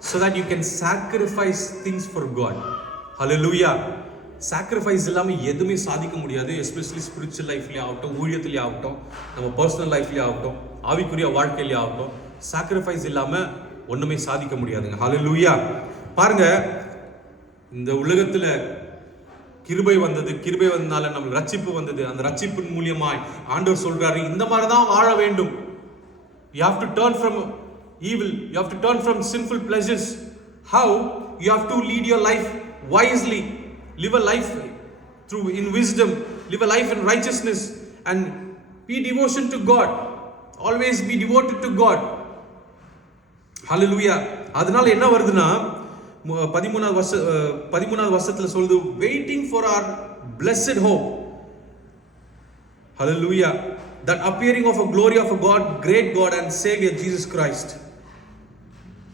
So that you can sacrifice things for God. Hallelujah. Sacrifice இல்லாமல் எதுவுமே சாதிக்க முடியாது. Especially spiritual லைஃப்லேயே ஆகட்டும், ஊழியத்துலேயே ஆகட்டும், நம்ம பர்சனல் லைஃப்லேயே ஆகட்டும், ஆவிக்குரிய வாழ்க்கையிலேயே ஆகட்டும், சாக்ரிஃபைஸ் இல்லாமல் ஒன்றுமே சாதிக்க முடியாதுங்க. ஹல்லேலூயா. பாருங்க, இந்த உலகத்தில் கிருபை வந்தது, கிருபை வந்தனால நம்மளுக்கு ரட்சிப்பு வந்தது. அந்த ரட்சிப்பின் மூலியமாய் ஆண்டவர் சொல்றாரு, இந்த மாதிரி தான் வாழ வேண்டும். You have to turn from evil, you have to turn from sinful pleasures. How? You have to lead your life wisely, live a life in wisdom, live a life in righteousness, and be devotion to God. Always be devoted to God. Hallelujah. அதனால என்ன வருதுன்னா 13வது வருஷத்துல சொல்லுது, waiting for our blessed hope. Hallelujah. That appearing of a glory of a God, great God and Savior Jesus Christ.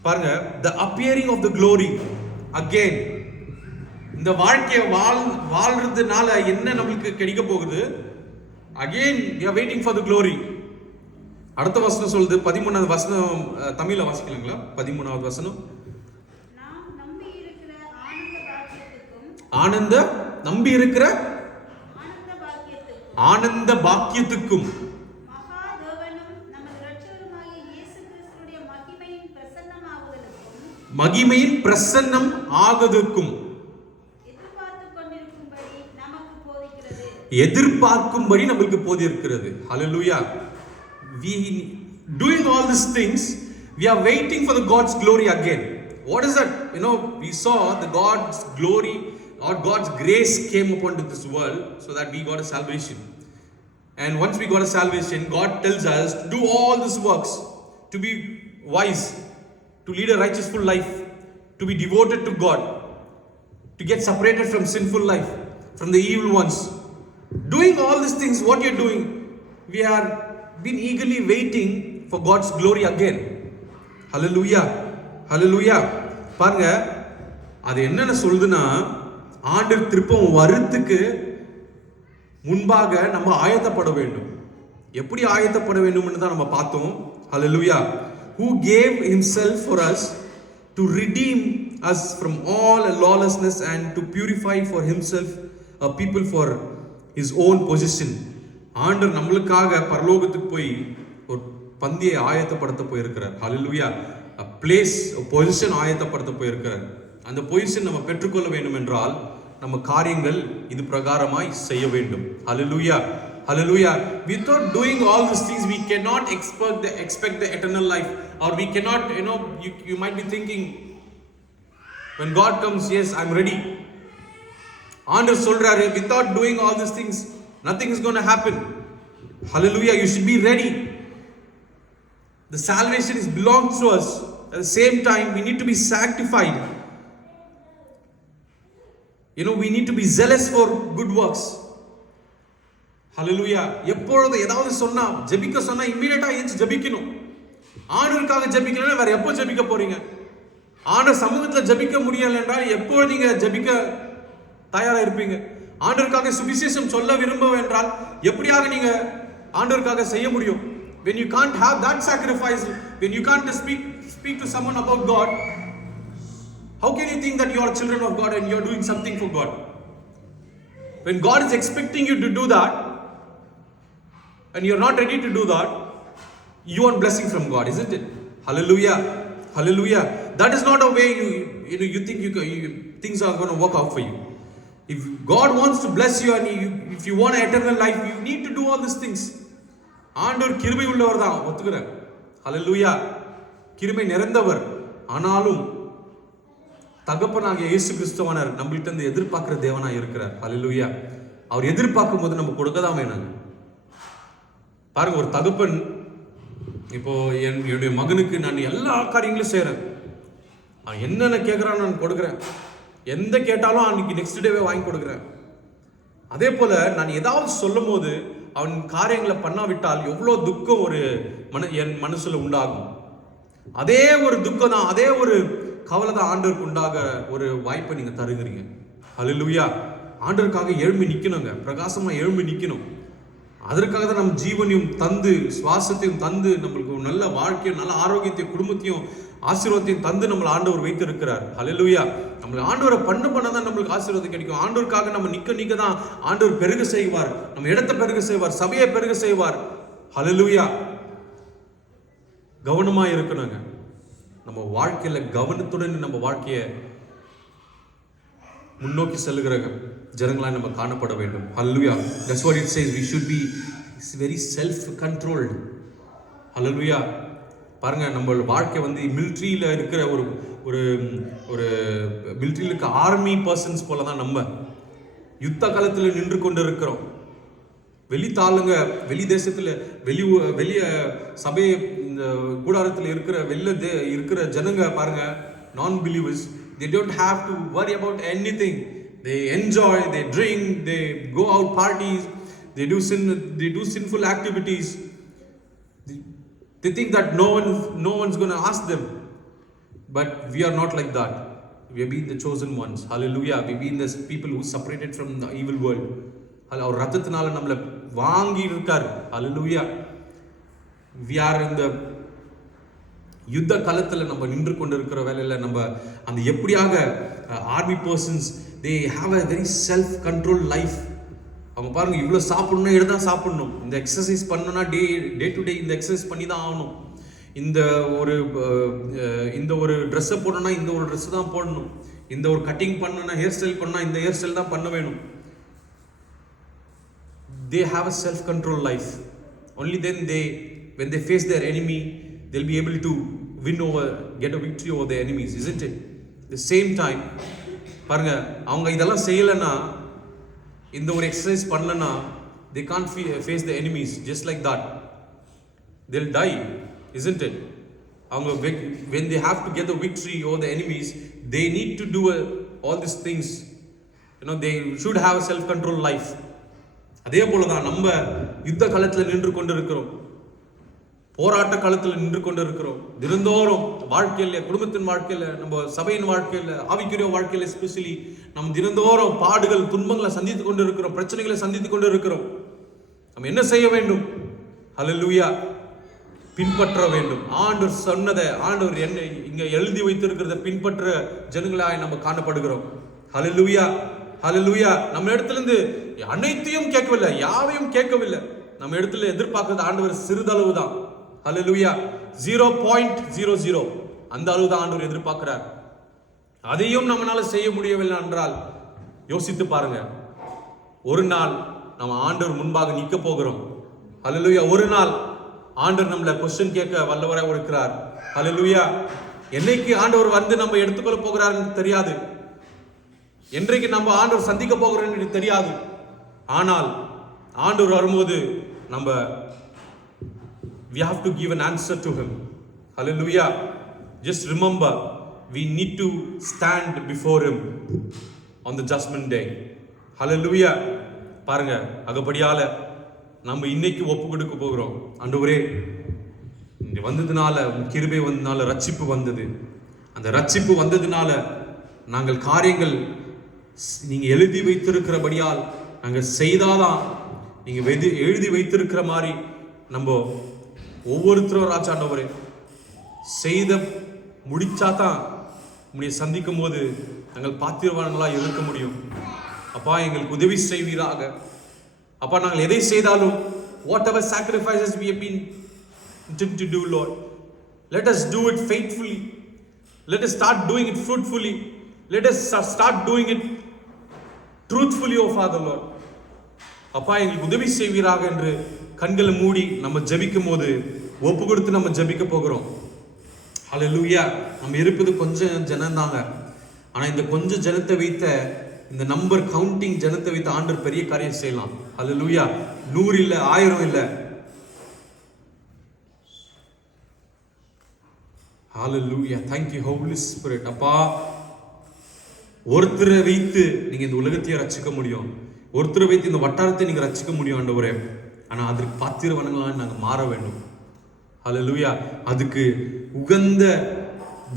பாருங்க, the appearing of the glory again. இந்த வாழ்க்கையை வாழ்றதுனால என்ன நம்மளுக்கு கிடைக்க போகுது? Again we are waiting for the glory. அடுத்த வசனம் சொல்லுது, 13வது வசனம் தமிழ்ல வாசிக்கலாங்களா? 13வது வசனம், ஆனந்த நம்பி இருக்கிற ஆனந்த பாக்கியத்துக்கும் மகிமையின் பிரசன்னம் ஆகுதற்கும் எதிர்பார்க்கும்படி நமக்கு போதிருக்கிறது. Hallelujah. We doing all these things, we are waiting for the God's glory again. What is that? We saw the God's glory or God's grace came upon this world so that we got a salvation. And once we got a salvation, God tells us to do all these works, to be wise, to lead a righteous full life, to be devoted to God, to get separated from sinful life, from the evil ones. Doing all these things, what you're doing, we are been eagerly waiting for God's glory again. Hallelujah. Hallelujah. பாருங்க, அது என்னன்னு சொல்லுதுன்னா, ஆண்டவர் திருப்பம் வரத்துக்கு முன்பாக நம்ம ஆயத்தப்பட வேண்டும். எப்படி ஆயத்தப்பட வேண்டும்னு தான் நம்ம பார்த்தோம். Hallelujah. Who gave himself for us to redeem us from all lawlessness and to purify for himself a people for his own possession. ஆண்டவர் நம்மளுக்காக பரலோகத்துக்கு போய் ஒரு பந்தியை ஆயத்தப்படுத்த போயிருக்கிறார். Hallelujah. a place, a position ஆயத்தப்படுத்த போயிருக்கிறார். அந்த பொசிஷன் நம்ம பெற்றுக்கொள்ள வேண்டும் என்றால் நம்ம காரியங்கள் இது பிரகாரமாய் செய்ய வேண்டும். Hallelujah. Hallelujah. Without doing all these things, we cannot expect the eternal life, or we cannot, you might be thinking, when God comes, yes, I'm ready. ஆண்டவர் சொல்றாரு, without doing all these things, nothing is going to happen. Hallelujah. You should be ready. The salvation belongs to us. At the same time, we need to be sanctified. We need to be zealous for good works. Hallelujah. எப்பொழுது ஏதாவது சொன்னா, ஜெபிக்க சொன்னா இமிடியேட்டா ஏஞ்சி ஜெபிக்கணும். ஆண்டவருக்காக ஜெபிக்கலன்னா வேற எப்போ ஜெபிக்க போறீங்க? ஆண்டவர் சமூகத்தில் ஜெபிக்க முடியல என்றால் எப்போ நீங்க ஜெபிக்க தயாரா இருப்பீங்க? ஆண்டவருக்காக சுவிசேஷம் சொல்ல விரும்ப என்றால் எப்படியாக நீங்க ஆண்டவருக்காக செய்ய முடியும்? When you can't have that sacrifice, when you can't speak to someone about God, how can you think that you are children of God and you are doing something for God? When God is expecting you to do that and you are not ready to do that, you want blessing from God, isn't it? Hallelujah. Hallelujah. That is not a way you think things are going to work out for you. If God wants to bless you and if you want an eternal life, you need to do all these things. ஆண்டவர் கிருபை உள்ளவர் தான், ஒத்துக்கிறேன். ஹல்லேலூயா. கிருபை நிறைந்தவர். ஆனாலும் தகப்பனாகிய இயேசு கிறிஸ்துவானவர் நம்மள்ட்ட இருந்து எதிர்பார்க்கிற தேவனாக இருக்கிறார். ஹல்லேலூயா. அவர் எதிர்பார்க்கும் போது நம்ம கொடுக்க தான் வேணும். பாருங்க, ஒரு தகப்பன் இப்போ என்னுடைய மகனுக்கு நான் எல்லா காரியங்களும் செய்கிறேன், என்னென்ன கேட்குறான்னு நான் கொடுக்குறேன், எந்த கேட்டாலும் அன்னைக்கு நெக்ஸ்ட் டேவே வாங்கி கொடுக்குறேன். அதே போல நான் ஏதாவது சொல்லும் போது அவன் காரியங்களை பண்ணாவிட்டால் எவ்வளோ துக்கம் என் மனசுல உண்டாகும். அதே ஒரு துக்கம் தான், அதே ஒரு கவலை தான் ஆண்டவருக்கு உண்டாக ஒரு வாய்ப்பை நீங்க தருகிறீங்க. ஹல்லேலூயா. ஆண்டவருக்காக எழும்பி நிக்கணுங்க, பிரகாசமா எழும்பி நிக்கணும். அதற்காக தான் நம்ம ஜீவனையும் தந்து, சுவாசத்தையும் தந்து, நம்மளுக்கு ஒரு நல்ல வாழ்க்கையும் நல்ல ஆரோக்கியத்தையும் குடும்பத்தையும் ஆசீர்வாதத்தையும் தந்து நம்மளை ஆண்டவர் வைத்திருக்கிறார். ஹல்லேலூயா. நம்மளுக்கு ஆண்டவரை பண்ண தான் நம்மளுக்கு ஆசீர்வாதம் கிடைக்கும். ஆண்டவருக்காக நம்ம நிக்க தான் ஆண்டவர் பெருக செய்வார், நம்ம இடத்தை பெருக செய்வார், சபையை பெருக செய்வார். ஹல்லேலூயா. கவனமா இருக்கணுங்க. நம்ம வாழ்க்கையில கவனத்துடன் நம்ம வாழ்க்கையை முன்னோக்கி செல்லுகிற ஜனங்களாய் நம்ம காணப்பட வேண்டும். ஹல்லேலூயா. That's what it says. We should be very self controlled. ஹல்லேலூயா. பாருங்க, நம்ம வாழ்க்கை வந்து மிலிட்ரியில இருக்கிற ஒரு ஒரு ஒரு மிலிட்ரியில் இருக்க ஆர்மி பர்சன்ஸ் போல தான் நம்ம யுத்த காலத்தில் நின்று கொண்டு இருக்கிறோம். வெளித்தாளுங்க, வெளி தேசத்துல வெளிய சபை இந்த கூடாரத்தில் இருக்கிற இருக்கிற ஜனங்க பாருங்க, நான் believers, they don't have to worry about anything. They enjoy, they drink, they go out parties, they do sinful activities. They think that no one's going to ask them. But we are not like that. We have been the chosen ones. Hallelujah. We have been the people who separated from the evil world. அவர் ரத்தத்தினால நம்மளை வாங்கி இருக்கார். ஹல்லேலூயா. we are in the யுத்த காலத்தில் நம்ம நின்று கொண்டு இருக்கிற வேலையில் நம்ம அந்த எப்படியாக army persons, they have a very self control life. அவங்க பாருங்க, இவ்வளோ சாப்பிடணும், எடுதான் சாப்பிடணும், இந்த எக்ஸசைஸ் பண்ணணும்னா டே டு டே இந்த எக்ஸசைஸ் பண்ணி தான் ஆகணும், இந்த ஒரு ட்ரெஸ்ஸை போடணும்னா இந்த ஒரு ட்ரெஸ் தான் போடணும், இந்த ஒரு கட்டிங் பண்ணணும்னா ஹேர் ஸ்டைல் பண்ணால் இந்த ஹேர் ஸ்டைல் தான் பண்ண வேணும். They have a self-control life. Only then when they face their enemy, they'll be able to get a victory over their enemies, isn't it? The same time, பாருங்க, அவங்க இதெல்லாம் செய்யலைன்னா, இந்த ஒரு எக்ஸசைஸ் பண்ணலன்னா, they can't face the enemies just like that. They'll die, isn't it? அவங்க when they have to get the victory over the enemies, they need to do all these things. They should have a self-control life. அதே போலதான் நம்ம யுத்த காலத்தில் நின்று கொண்டு இருக்கிறோம், போராட்ட காலத்தில் நின்று கொண்டு இருக்கிறோம். தினந்தோறும் வாழ்க்கையில, குடும்பத்தின் வாழ்க்கையில, நம்ம சபையின் வாழ்க்கையில, ஆவிக்குரிய வாழ்க்கையில எஸ்பெஷலி நம்ம தினந்தோறும் பாடுகள், துன்பங்களை சந்தித்துக் கொண்டு இருக்கிறோம், பிரச்சனைகளை சந்தித்துக் கொண்டு இருக்கிறோம். நம்ம என்ன செய்ய வேண்டும்? ஹல்லேலூயா. பின்பற்ற வேண்டும். ஆண்டவர் சொன்னதை, ஆண்டவர் என்ன இங்க எழுதி வைத்திருக்கிறத பின்பற்ற ஜனங்களாய் நம்ம காணப்படுகிறோம். ஹல்லேலூயா. ஹல்லேலூயா. நம்ம இடத்துல இருந்து அனைத்தையும் கேட்கவில்லை, யாவையும் கேட்கவில்லை. நம்ம இடத்துல எதிர்பார்க்கிறது ஆண்டவர் சிறிதளவு தான். ஹல்லேலூயா. 0.00 அந்த அளவு தான் ஆண்டவர் எதிர்பார்க்கிறார். அதையும் நம்மளால செய்ய முடியவில்லை என்றால் யோசித்து பாருங்க. ஒரு நாள் நம்ம ஆண்டவர் முன்பாக நிற்க போகிறோம். ஹல்லேலூயா. ஒரு நாள் ஆண்டவர் நம்மள கொஸ்டின் கேட்க வல்லவராக இருக்கிறார். ஹல்லேலூயா. என்னைக்கு ஆண்டவர் வந்து நம்ம எடுத்துக்கொள்ள போகிறார் என்று தெரியாது, என்றைக்கு நம்ம ஆண்டவர் சந்திக்க போகிறோம் என்று தெரியாது. ஆனால் ஆண்டவர் வரும்போது நம்ம we have to give an answer to him. Hallelujah. Just remember, we need to stand before him on the judgment day. Hallelujah. பாருங்க, அகப்படியால நம்ம இன்னைக்கு ஒப்பு கொடுக்க போகிறோம். ஆண்டவரே, இங்க வந்ததுனால, கிருபை வந்ததுனால ரட்சிப்பு வந்தது. அந்த ரட்சிப்பு வந்ததுனால நாங்கள் காரியங்கள் நீங்க எழுதி வைத்திருக்கிறபடியால் நாங்கள் செய்தாதான், நீங்க எழுதி வைத்திருக்கிற மாதிரி நம்ம ஒவ்வொருத்தரும் ராஜாண்டவரே செய்த முடிச்சாதான் உங்களை சந்திக்கும் போது நாங்கள் பாத்திரவான்களா இருக்க முடியும். அப்பா, எங்களுக்கு உதவி செய்வீராக. அப்பா, நாங்கள் எதை செய்தாலும், whatever sacrifices we have been intended to do, Lord, let us do it faithfully. Let us start doing it fruitfully. Let us start doing it truthfully, oh Father, Lord. அப்பா, எங்களுக்கு உதவி செய்வீராக என்று கண்களை மூடி நம்ம ஜெபிக்கும் போது ஒப்பு கொடுத்து நம்ம ஜெபிக்க போகிறோம். ஹல்லேலூயா. நம்ம இருப்பது கொஞ்சம் ஜனம் தாங்க. ஆனா இந்த கொஞ்சம் ஜனத்தை வைத்த, இந்த நம்பர் கவுண்டிங் ஜனத்தை வைத்த ஆண்டவர் பெரிய காரியம் செய்யலாம். ஹல்லேலூயா. 100 இல்ல, 1000 இல்ல. ஹல்லேலூயா. Thank you Holy Spirit. அப்பா, ஒருத்தரை வைத்து நீங்க இந்த உலகத்தையே ரட்சிக்க முடியும், ஒருத்தரை வைத்து இந்த வட்டாரத்தை நீங்க ரட்சிக்க முடியும் ஆண்டவரே. ஆனா அதற்கு பாத்திரவான்களாக நாங்க மாற வேண்டும். ஹல்லேலூயா. அதுக்கு உகந்த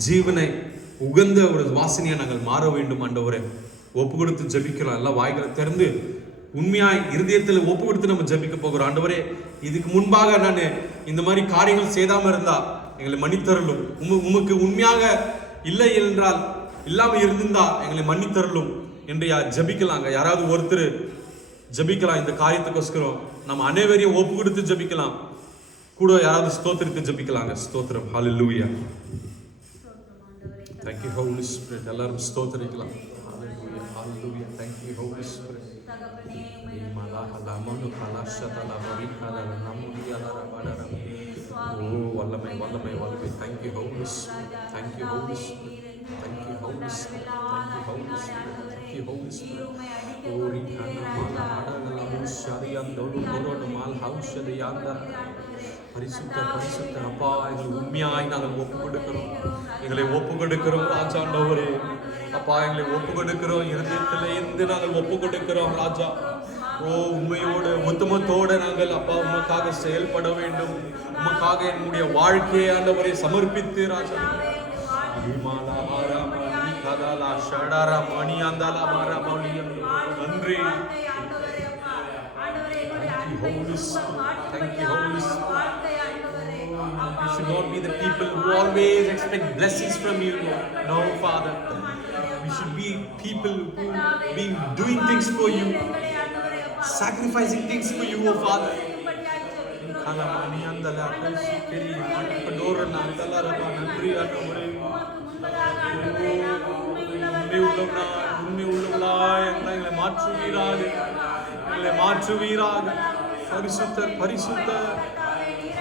ஜீவனை, உகந்த ஒரு வாசனையை நாங்கள் மாற வேண்டும் ஆண்டவரே. ஒப்பு கொடுத்து ஜெபிக்கலாம். எல்லாம் வாய்களை திறந்து உண்மையாய் இருதயத்தில் ஒப்பு கொடுத்து நம்ம ஜெபிக்க போகிறோம். ஆண்டவரே, இதுக்கு முன்பாக நான் இந்த மாதிரி காரியங்கள் செய்யாம இருந்தா எங்களை மன்னித்தருளும். உமக்கு உண்மையாக இல்லை என்றால் இல்லாம இருந்திருந்தா எங்களை மன்னித்தருளும் என்று ஜெபிக்கலாங்க. யாராவது ஒருத்தர் ஜெபிக்கலாம். இந்த காரியத்துக்கோஸ்கரம் நம்ம அனைவரையும் ஒப்பு கொடுத்து ஜெபிக்கலாம். கூட யாராவது ஸ்தோத்திரத்தை ஜெபிக்கலாங்க. ஸ்தோத்திரம். ஹல்லேலூயா. Thank you Holy Spirit. எல்லாரும் ஸ்தோத்திரிக்கலாம். Hallelujah. Hallelujah. Thank you Holy Spirit. Oh, வல்லமை வல்லமை வல்லமை. Thank you Holy Spirit. Thank you Holy Spirit. Thank you Holy Spirit. Thank you Holy Spirit. Thank you Holy Spirit. Oh, rikana mala adagala mushariyandodu korodu mal haushadiyanda. பரிசுத்த பரிசுத்த அப்பா, எங்களை உண்மையாய் நாங்கள் ஒப்பு கொடுக்கிறோம். எங்களை ஒப்பு கொடுக்கிறோம் ராஜாண்டவரே. அப்பா, எங்களை ஒப்பு கொடுக்கிறோம். இருதயத்திலே இருந்து நாங்கள் ஒப்பு கொடுக்கிறோம் ராஜா. ஓ, உண்மையோடு உத்தமத்தோடு நாங்கள் அப்பா உமக்காக செயல்பட வேண்டும். உமக்காக என்னுடைய வாழ்க்கையை ஆண்டவரை சமர்ப்பித்து ராஜா. நன்றி. Holy Spirit. Thank you Holy Spirit. We should not be the people who always expect blessings from you. No, Father. We should be people who be doing things for you, sacrificing things for you, oh Father. மாற்றுவீராக. பரிசுத்தர் பரிசுத்தர்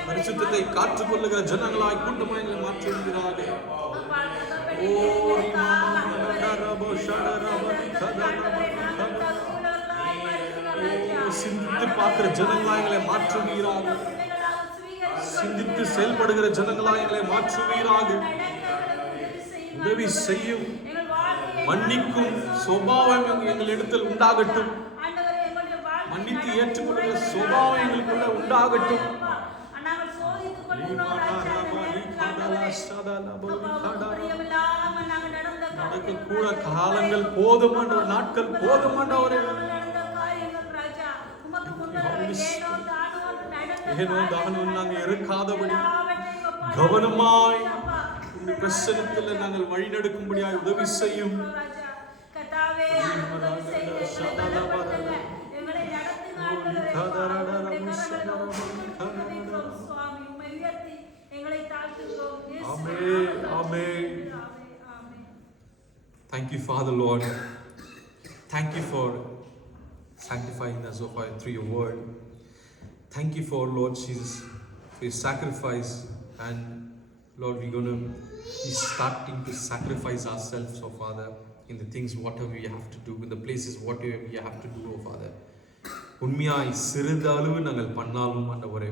பரிசுத்தத்தை காற்றுக்கொள்ளுகிற ஜனங்களாய் கூட்டமாய் எங்களை மாற்றுவீராக. சிந்தித்து பார்க்கிற ஜனங்களாய் எங்களை மாற்றுவீராக. சிந்தித்து செயல்படுகிற ஜனங்களாய் எங்களை மாற்றுவீராக. உதவி செய்யும் மன்னிக்கும் சுபாவம் எங்களிடத்தில் உண்டாகட்டும். மன்னித்து ஏற்றுக்கொள்கிற சுபாவம் எங்களுக்குள்ள உண்டாகட்டும். நடக்கக்கூட காலங்கள் போதுமானவர், நாட்கள் போதுமானவரே. ஏனோ தானும் நாங்கள் இருக்காதபடி கவனமாய் பிரசனத்தில் நாங்கள் வழிநடக்கும்படியாய் உதவி செய்யும். Thank you, Father, Lord. Thank you for sanctifying us through your word. Thank you for, Lord Jesus, for your sacrifice. And Lord, we're going to be starting to sacrifice ourselves, oh Father, in the things whatever we have to do, in the places whatever we have to do, oh Father. உண்மையாய் சிறிதளவு நாங்கள் பண்ணாலும் ஆண்டவரே,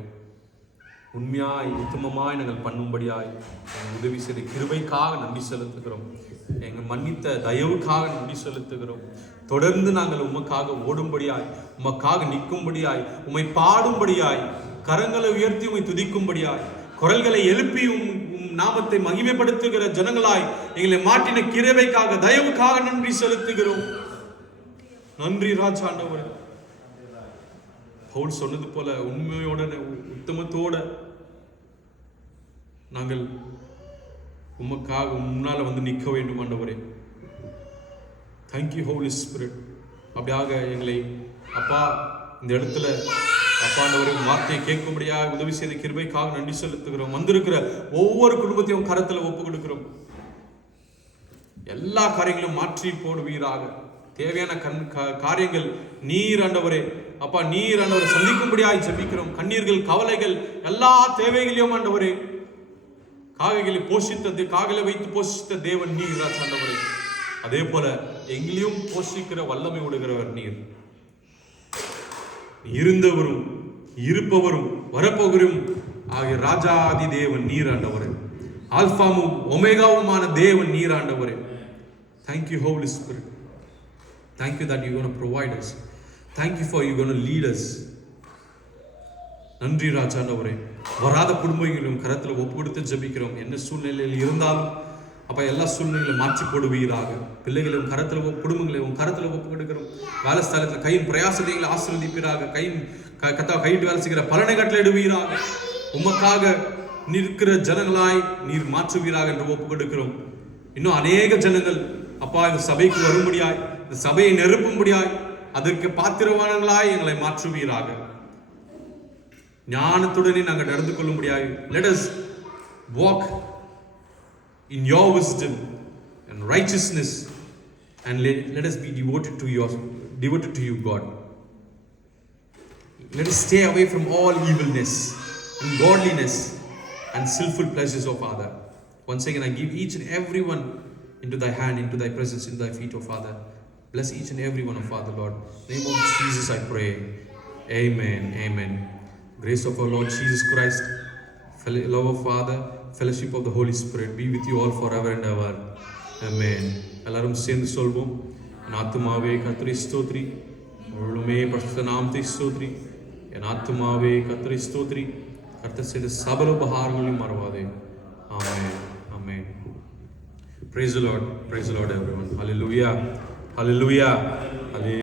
உண்மையாய் உத்தமமாய் நாங்கள் பண்ணும்படியாய் எங்கள் உதவி செய்த கிருபைக்காக நன்றி செலுத்துகிறோம். எங்கள் மன்னித்த தயவுக்காக நன்றி செலுத்துகிறோம். தொடர்ந்து நாங்கள் உமக்காக ஓடும்படியாய், உமக்காக நிற்கும்படியாய், உம்மை பாடும்படியாய், கரங்களை உயர்த்தி உம்மை துதிக்கும்படியாய், குரல்களை எழுப்பி உம் நாமத்தை மகிமைப்படுத்துகிற ஜனங்களாய் எங்களை மாற்றின கிருபைக்காக தயவுக்காக நன்றி செலுத்துகிறோம். நன்றி ராஜா ஆண்டவரே. பவுல் சொன்னது போல உண்மையோட உத்தமத்தோட நாங்கள் உமக்காக முன்னால வந்து நிற்க வேண்டும் ஆண்டவரே. Thank you Holy Spirit. அப்படியாக எங்களை அப்பா இந்த இடத்துல அப்பா ஆண்டவரே வார்த்தையை கேட்கும்படியாக உதவி செய்த கிருபைக்காக நன்றி செலுத்துகிறோம். வந்திருக்கிற ஒவ்வொரு குடும்பத்தையும் கரத்துல ஒப்பு கொடுக்கிறோம். எல்லா காரியங்களும் மாற்றி போடுவீராக. தேவையான காரியங்கள் நீர் ஆண்டவரே அப்பா நீர் ஆண்டவரை சந்திக்கும்படியாய் ஜெபிக்கிறோம். கண்ணீர்கள் கவலைகள் எல்லா தேவைகளையும் ஆண்டவரே காகைகளை போஷித்தது காகலை வைத்து போஷித்த தேவன் நீர் ஆண்டவரே. அதே போல எங்களையும் போஷிக்கிற வல்லமை உடைகிறவர் நீர். இருந்தவரும் இருப்பவரும் வரப்போவரும் ஆகிய ராஜாதி தேவன் நீர் ஆண்டவரே. ஆல்பாவும் ஒமேகாவுமான தேவன் நீர் ஆண்டவரே. Thank you Holy Spirit. Thank you that you're going to provide us. Thank you for you're going to lead us. நன்றி ராஜா ஆண்டவரே. வராத குடும்பங்களும் கரத்தில் ஒப்பு கொடுத்து ஜெபிக்கிறோம். என்ன சூழ்நிலையில் இருந்தாலும் அப்போ எல்லா சூழ்நிலைகளை மாற்றி போடுவீராக. பிள்ளைகளை உன் கரத்தில், குடும்பங்களை உன் கரத்தில் ஒப்பு கொடுக்கிறோம். வேலை ஸ்தலத்தில் கையின் பிரயாசத்தைகளை ஆசீர்வதிப்பீராக. கையிட்டு வேலை செய்கிற பலனை கட்டளையிடுவீராக. உமக்காக நிற்கிற ஜனங்களாய் நீர் மாற்றுவீராக என்று ஒப்பு கொடுக்கிறோம். இன்னும் அநேக ஜனங்கள் அப்பா இந்த சபைக்கு வரும்படியாய், இந்த சபையை நெருப்பும்படியாய், அதற்கு பாத்திரவான்களாய் எங்களை மாற்றுவீராக. ஞானத்துடனே நாங்கள் நடந்து கொள்ளும்படியாய். Let us walk in your wisdom and righteousness, and let us be devoted to you, God. Let us stay away from all evilness, ungodliness, and sinful pleasures, O Father. Once again, I give each and every one into thy hand, into thy presence, into thy feet, O Father. Bless each and every one, O Father, Lord. In the name of Jesus I pray. Amen. Amen. Grace of our Lord Jesus Christ, love of Father, fellowship of the Holy Spirit be with you all forever and ever. Amen. எல்லாரும் சேர்ந்து சொல்வோம். என் ஆத்துமாவே கர்த்தரை ஸ்தோத்திரி, முழுமே பரிசுத்த நாமத்தை ஸ்தோத்திரி. என் ஆத்துமாவே கர்த்தரை ஸ்தோத்திரி, கர்த்தர் செய்த சகல உபகாரங்களையும் மறவாதே. Amen. Amen. Praise the Lord. Praise the Lord, everyone. Hallelujah. Hallelujah. Hallelujah.